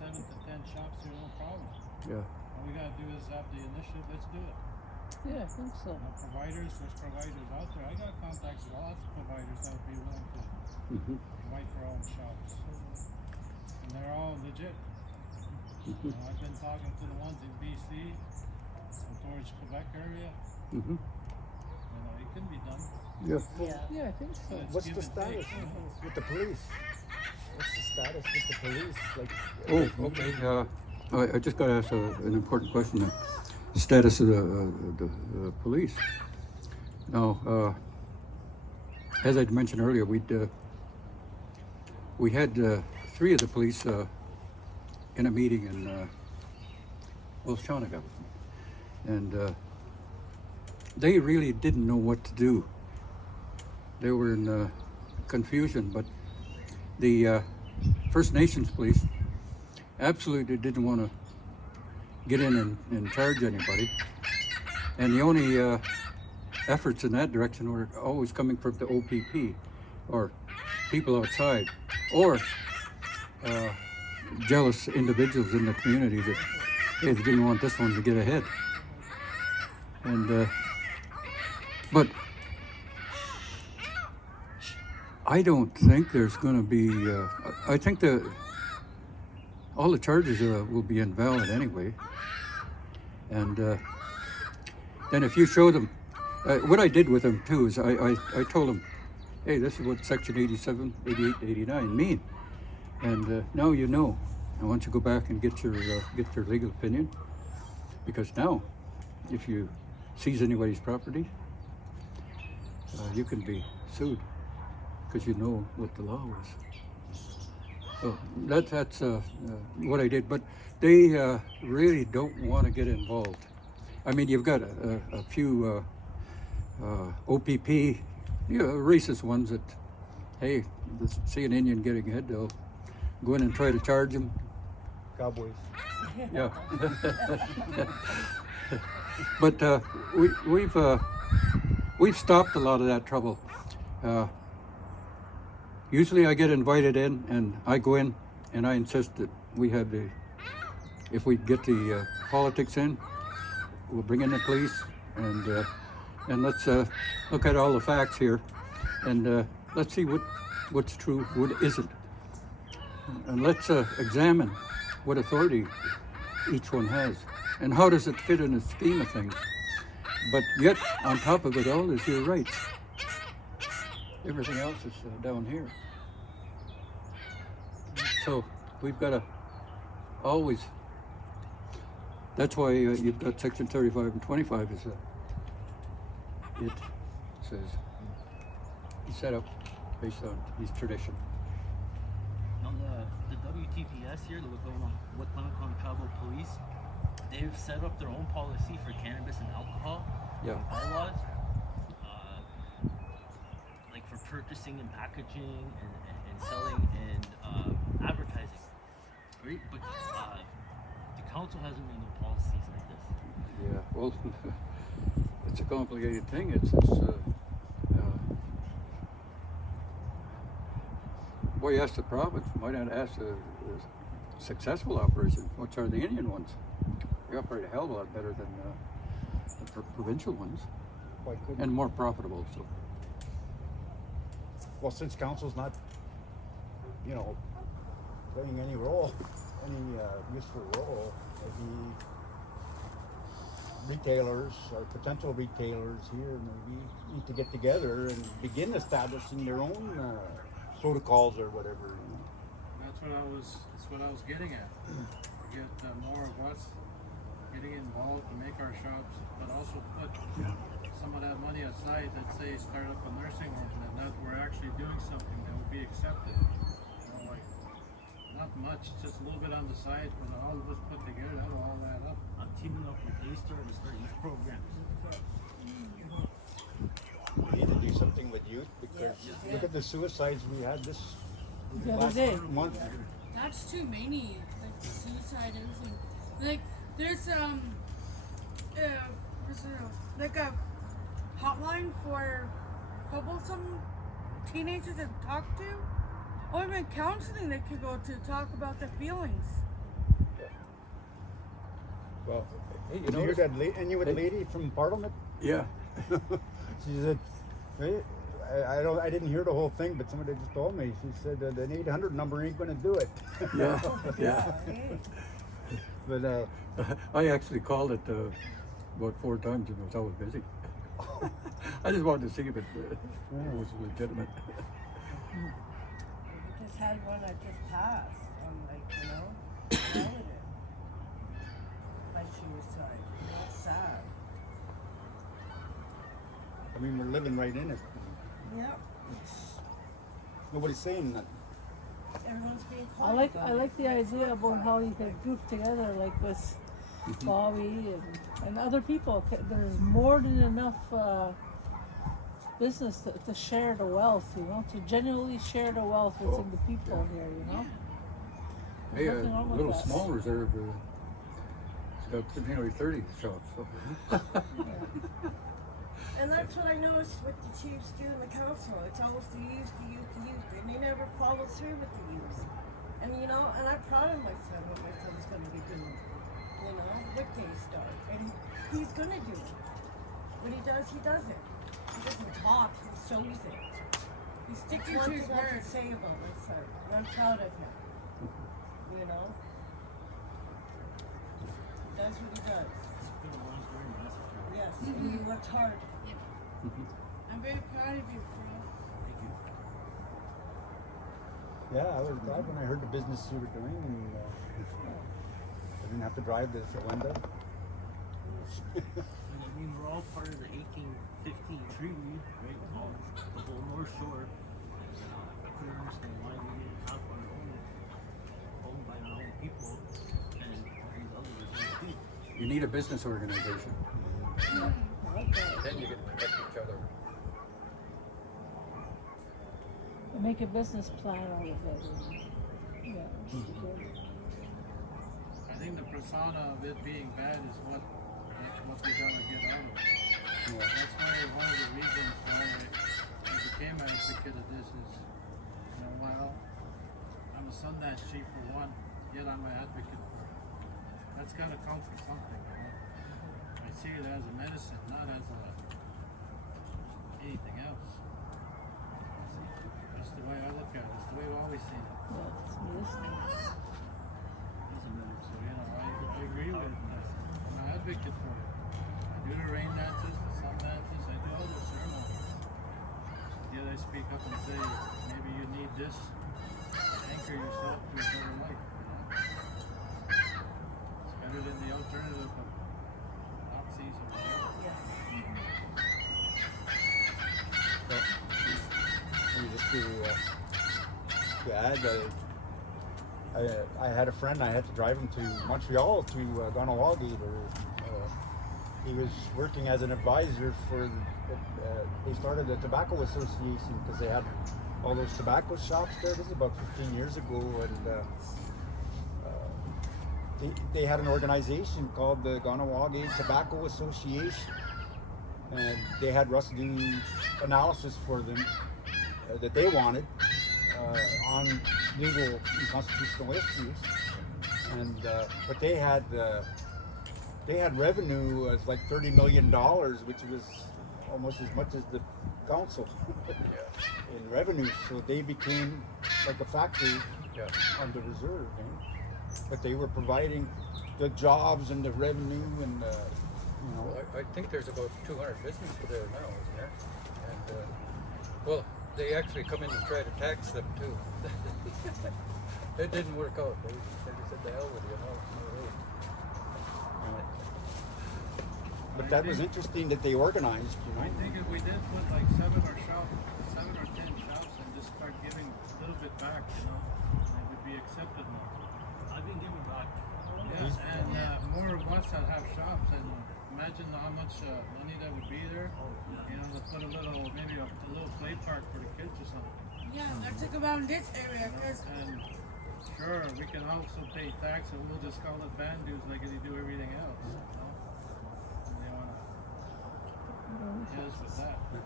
7 to 10 shops here, no problem. Yeah. All we gotta do is have the initiative. Let's do it. Yeah, I think so. Providers, there's providers out there. I got contacts with lots of providers that would be willing to provide for our own shops, and they're all legit. I've been talking to the ones in BC and towards Quebec area. Mm-hmm. It can be done. Yeah. Yeah, I think so. It's What's give the and status take. with the police? What's the status with the police? Like, Oh, okay. I just got to ask an important question. The status of the police. Now, as I mentioned earlier, we had 3 of the police in a meeting in Shawnee, and they really didn't know what to do. They were in confusion, but the First Nations police absolutely didn't want to get in and charge anybody, and the only efforts in that direction were always coming from the OPP or people outside, or jealous individuals in the community that, hey, they didn't want this one to get ahead. And but I don't think there's going to be. I think all the charges will be invalid anyway. And then if you show them, what I did with them too is I told them, hey, this is what Section 87, 88, 89 mean, and now you know. And once you go back and get your legal opinion, because now, if you seize anybody's property, you can be sued because you know what the law was. So that's what I did. But they really don't want to get involved. I mean, you've got a few OPP, racist ones that, hey, see an Indian getting ahead, they'll go in and try to charge him. Cowboys. Yeah. But we've stopped a lot of that trouble. Usually I get invited in and I go in and I insist that we have if we get the politics in, we'll bring in the police and let's look at all the facts here and let's see what's true, what isn't. And let's examine what authority each one has and how does it fit in the scheme of things. But yet, on top of it all is your rights. Everything else is down here. So we've got to always, that's why you've got Section 35 and 25 it says set up based on these tradition. Now the WTPS here, the Wikwemikong Tribal Police, they've set up their own policy for cannabis and alcohol. Yeah. Bylaws, like for purchasing and packaging and selling and advertising. Right? But the council hasn't made no policies like this. Yeah. Well, it's a complicated thing. It's well, you ask the province. Why not ask the successful operations? Which are the Indian ones? They operate a hell of a lot better than the provincial ones, Why couldn't? and more profitable. So. Well, since council's not, playing any role, any useful role, maybe retailers or potential retailers here maybe need to get together and begin establishing their own protocols or whatever. That's what I was getting at. Get more of us getting involved to make our shops, but also put some of that money aside that say start up a nursing home and that we're actually doing something that would be accepted. Like not much, just a little bit on the side, but all of us put together, that'll all add up. I'm teaming up with A-Star to start these programs. We need to do something with youth because look at the suicides we had this The other last day. month. That's too many, like suicide, everything. Like there's like a hotline for troublesome teenagers to talk to, or even counseling they could go to talk about their feelings. Well, Hey, you hear that Inuit lady from Parliament? Yeah. She said, I didn't hear the whole thing, but somebody just told me. She said that an 800 number ain't going to do it. Yeah. Yeah. But I actually called it about 4 times and it was always busy. I just wanted to see if it was legitimate. We just had one that just passed on Canada. By suicide. That's sad. I mean, we're living right in it. Yep. Nobody's saying nothing. Everyone's being I quiet. like the idea about how you could group together like with Bobby and other people. There's more than enough business to share the wealth, to genuinely share the wealth within the people here, Hey, There's nothing wrong with little that. small reserve. It's got nearly 30 shops. So. And that's what I noticed with the chiefs doing the council. It's always the youth, and they never follow through with the youth. And and I'm proud of my son, what my son's going to be doing, with A-Star. And he's going to do it. What he does it. He doesn't talk, he shows it. He's sticking one to his thing I can word. say about my son. And I'm proud of him. You know? He does what he does. It's been a long story, that's for sure. Yes, and he worked hard. I'm very proud of you, bro. Thank you. Yeah, I was glad when I heard the business you were doing, and I didn't have to drive to Linda. And I mean, we're all part of the 1815 treaty, right? All the whole North Shore. I couldn't understand why we didn't have our own, owned by our own people, and these others too. You need a business organization. Then you can protect each other. Make a business plan out of it. Yeah. I think the persona of it being bad is that's what they gotta get out of it. That's why one of the reasons why I became an advocate of this is, you know, while I'm a Sundance chief for one, yet I'm an advocate for it. That's gotta come from something, you know. I see it as a medicine, not as anything else. That's the way I look at it. It's the way I've always seen it. Yeah, it's medicine. Doesn't matter. So, you know, I agree with that. I'm an advocate for it. I do the rain dances, the sun dances, I do all the ceremonies. Yet I speak up and say, maybe you need this to anchor yourself to a better life, you know? It's better than the alternative of oxys or whatever. Yes. Just to add, I had a friend. I had to drive him to Montreal to Ganawagi. He was working as an advisor for. They started a tobacco association because they had all those tobacco shops there. This is about 15 years ago, and they had an organization called the Ganawagi Tobacco Association, and they had Russ do analysis for them. That they wanted on legal and constitutional issues, and but they had revenue as like $30 million, which was almost as much as the council in revenue. So they became like a factory on the reserve, but they were providing the jobs and the revenue and you know. Well, I think there's about 200 businesses there now, isn't there? And well, they actually come in and try to tax them too. It didn't work out. They said the hell with you, But that was interesting that they organized, you know. I think if we did put like 7 or 10 shops and just start giving a little bit back, you know, it would be accepted more. I've been giving back. Yes, and more of us that have shops, and imagine how much money that would be there. You know, to put maybe a little play park for the kids or something. Yeah, let's talk about this area, because And sure, we can also pay tax, and we'll just call it band dues like they do everything else. You know? And they wanna hit us with that. You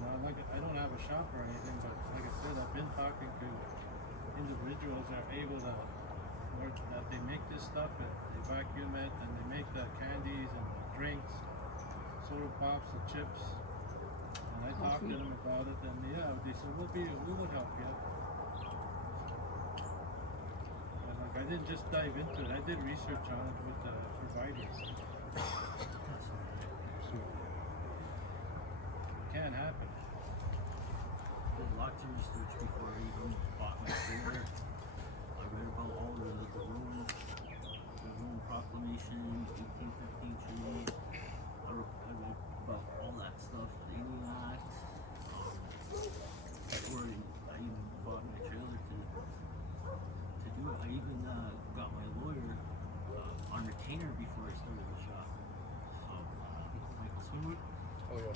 know, I don't have a shop or anything, but like I said, I've been talking to individuals that are able to, or that they make this stuff, and they vacuum it, and they make the candies and the drinks, soda pops, the chips. And I talked to them about it, and they said, we would help you. And like, I didn't just dive into it, I did research on it with the providers. It can't happen. Did lots of research before I even bought my trailer. I read about all the Rome Proclamation, 1815 treaty. I read about all that stuff, the Indian Act. Before I even bought my trailer to do it, I even got my lawyer on retainer before I started the shop. Michael Swinwood. Oh yeah.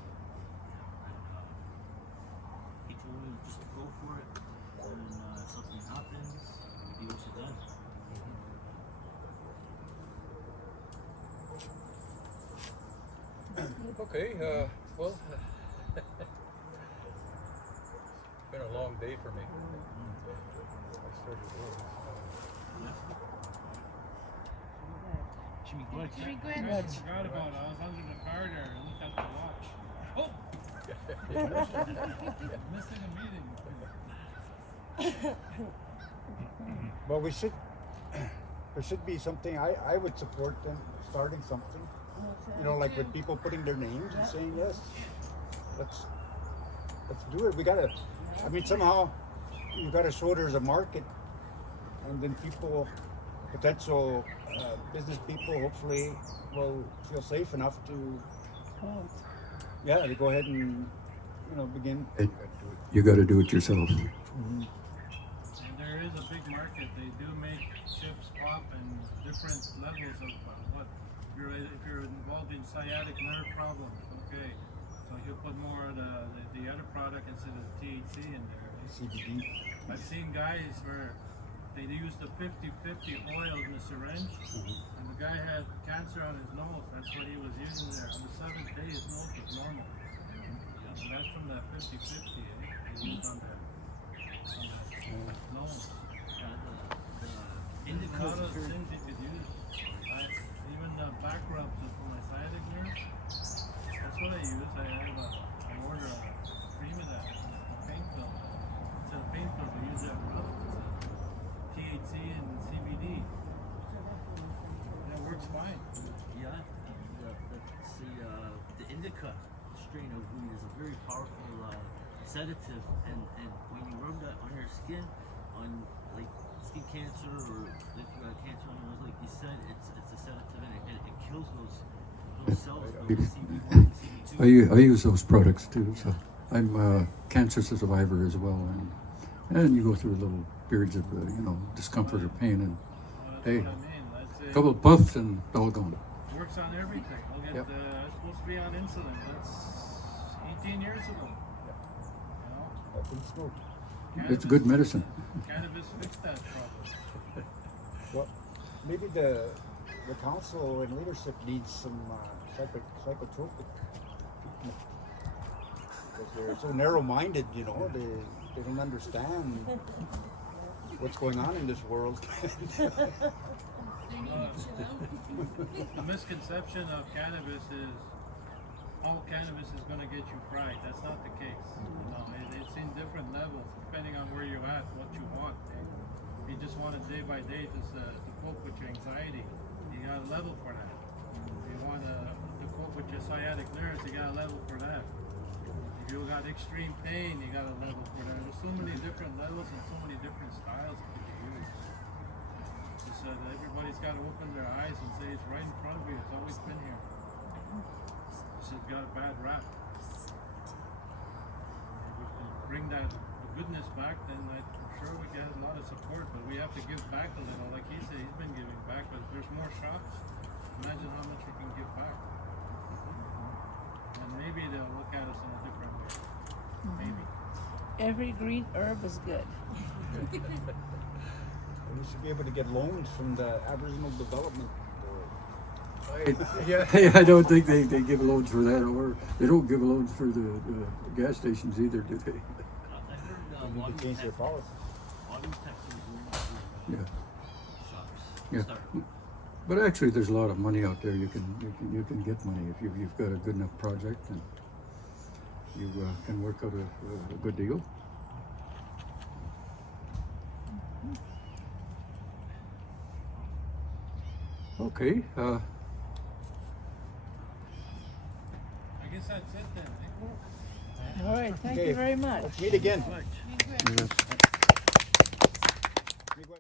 He told me just to go for it, and if something happens, the deal's done. Okay. Well, it's been a long day for me. I started early. Should be good. should be I good. forgot about it. I was under the car there and looked at the watch. Oh! Missing a meeting. Well, we should. There should be something. I would support them starting something. You know, like with people putting their names and saying yes. Let's do it. We gotta. I mean, somehow you gotta show there's a market, and then people, potential business people, hopefully will feel safe enough to. Yeah, to go ahead and begin. You got to do it yourself. Mm-hmm. And there is a big market. They do make chips, pop, and different levels of what. If you're involved in sciatic nerve problems, okay, so he'll put more of the other product instead of THC in there. CBD. I've seen guys where they used the 50-50 oil in the syringe, and the guy had cancer on his nose. That's what he was using there. On the 7th day, his nose was normal. And that's from that 50-50, they used on that nose. Indica A lot of is very things you could use. Even the back rubs for my sciatic nerves. That's what I use. I order a cream of that. A pain pill. Instead of pain pills, I use that rub. It's THC and CBD. And it works fine. Yeah, the indica strain of weed is a very powerful sedative, and when you rub that on your skin, on like skin cancer or if you got cancer on your nose, like you said, it's a sedative and it kills those cells, those CB1 and CB2. I use those products too. So I'm a cancer survivor as well, and you go through little periods of discomfort or pain, and That's hey, what I mean. That's a couple of puffs and all gone. Works on everything. I'll get, Yep. I was supposed to be on insulin. That's 18 years ago. You know? That's in smoke. It's good medicine. Cannabis fixed that problem. Well, maybe the council and leadership needs some psychotropic treatment. Because they're so narrow-minded, they don't understand what's going on in this world. The misconception of cannabis is all cannabis is going to get you fried. That's not the case. It's in different levels depending on where you're at, what you want. If you just want it day by day to cope with your anxiety, you got a level for that. If you want to cope with your sciatic nerves, you got a level for that. If you got extreme pain, you got a level for that. There's so many different levels and so many different styles that you can use. Just that everybody's got to open their eyes and say it's right in front of you. It's always been here. This has got a bad rap. If we can bring that goodness back, then I'm sure we get a lot of support. But we have to give back a little. Like he said, he's been giving back, but if there's more shops, imagine how much we can give back. And maybe they'll look at us in a different way. Maybe. Every green herb is good. We should be able to get loans from the Aboriginal Development. I don't think they give loans for that, or they don't give loans for the gas stations either, do they? They need to change their policy. Yeah. shops. Yeah. Start. But actually, there's a lot of money out there. You can get money if you've got a good enough project, and you can work out a good deal. Okay. I guess that's it then. All right, thank Okay. you very much. Let's meet again. Much. Yes.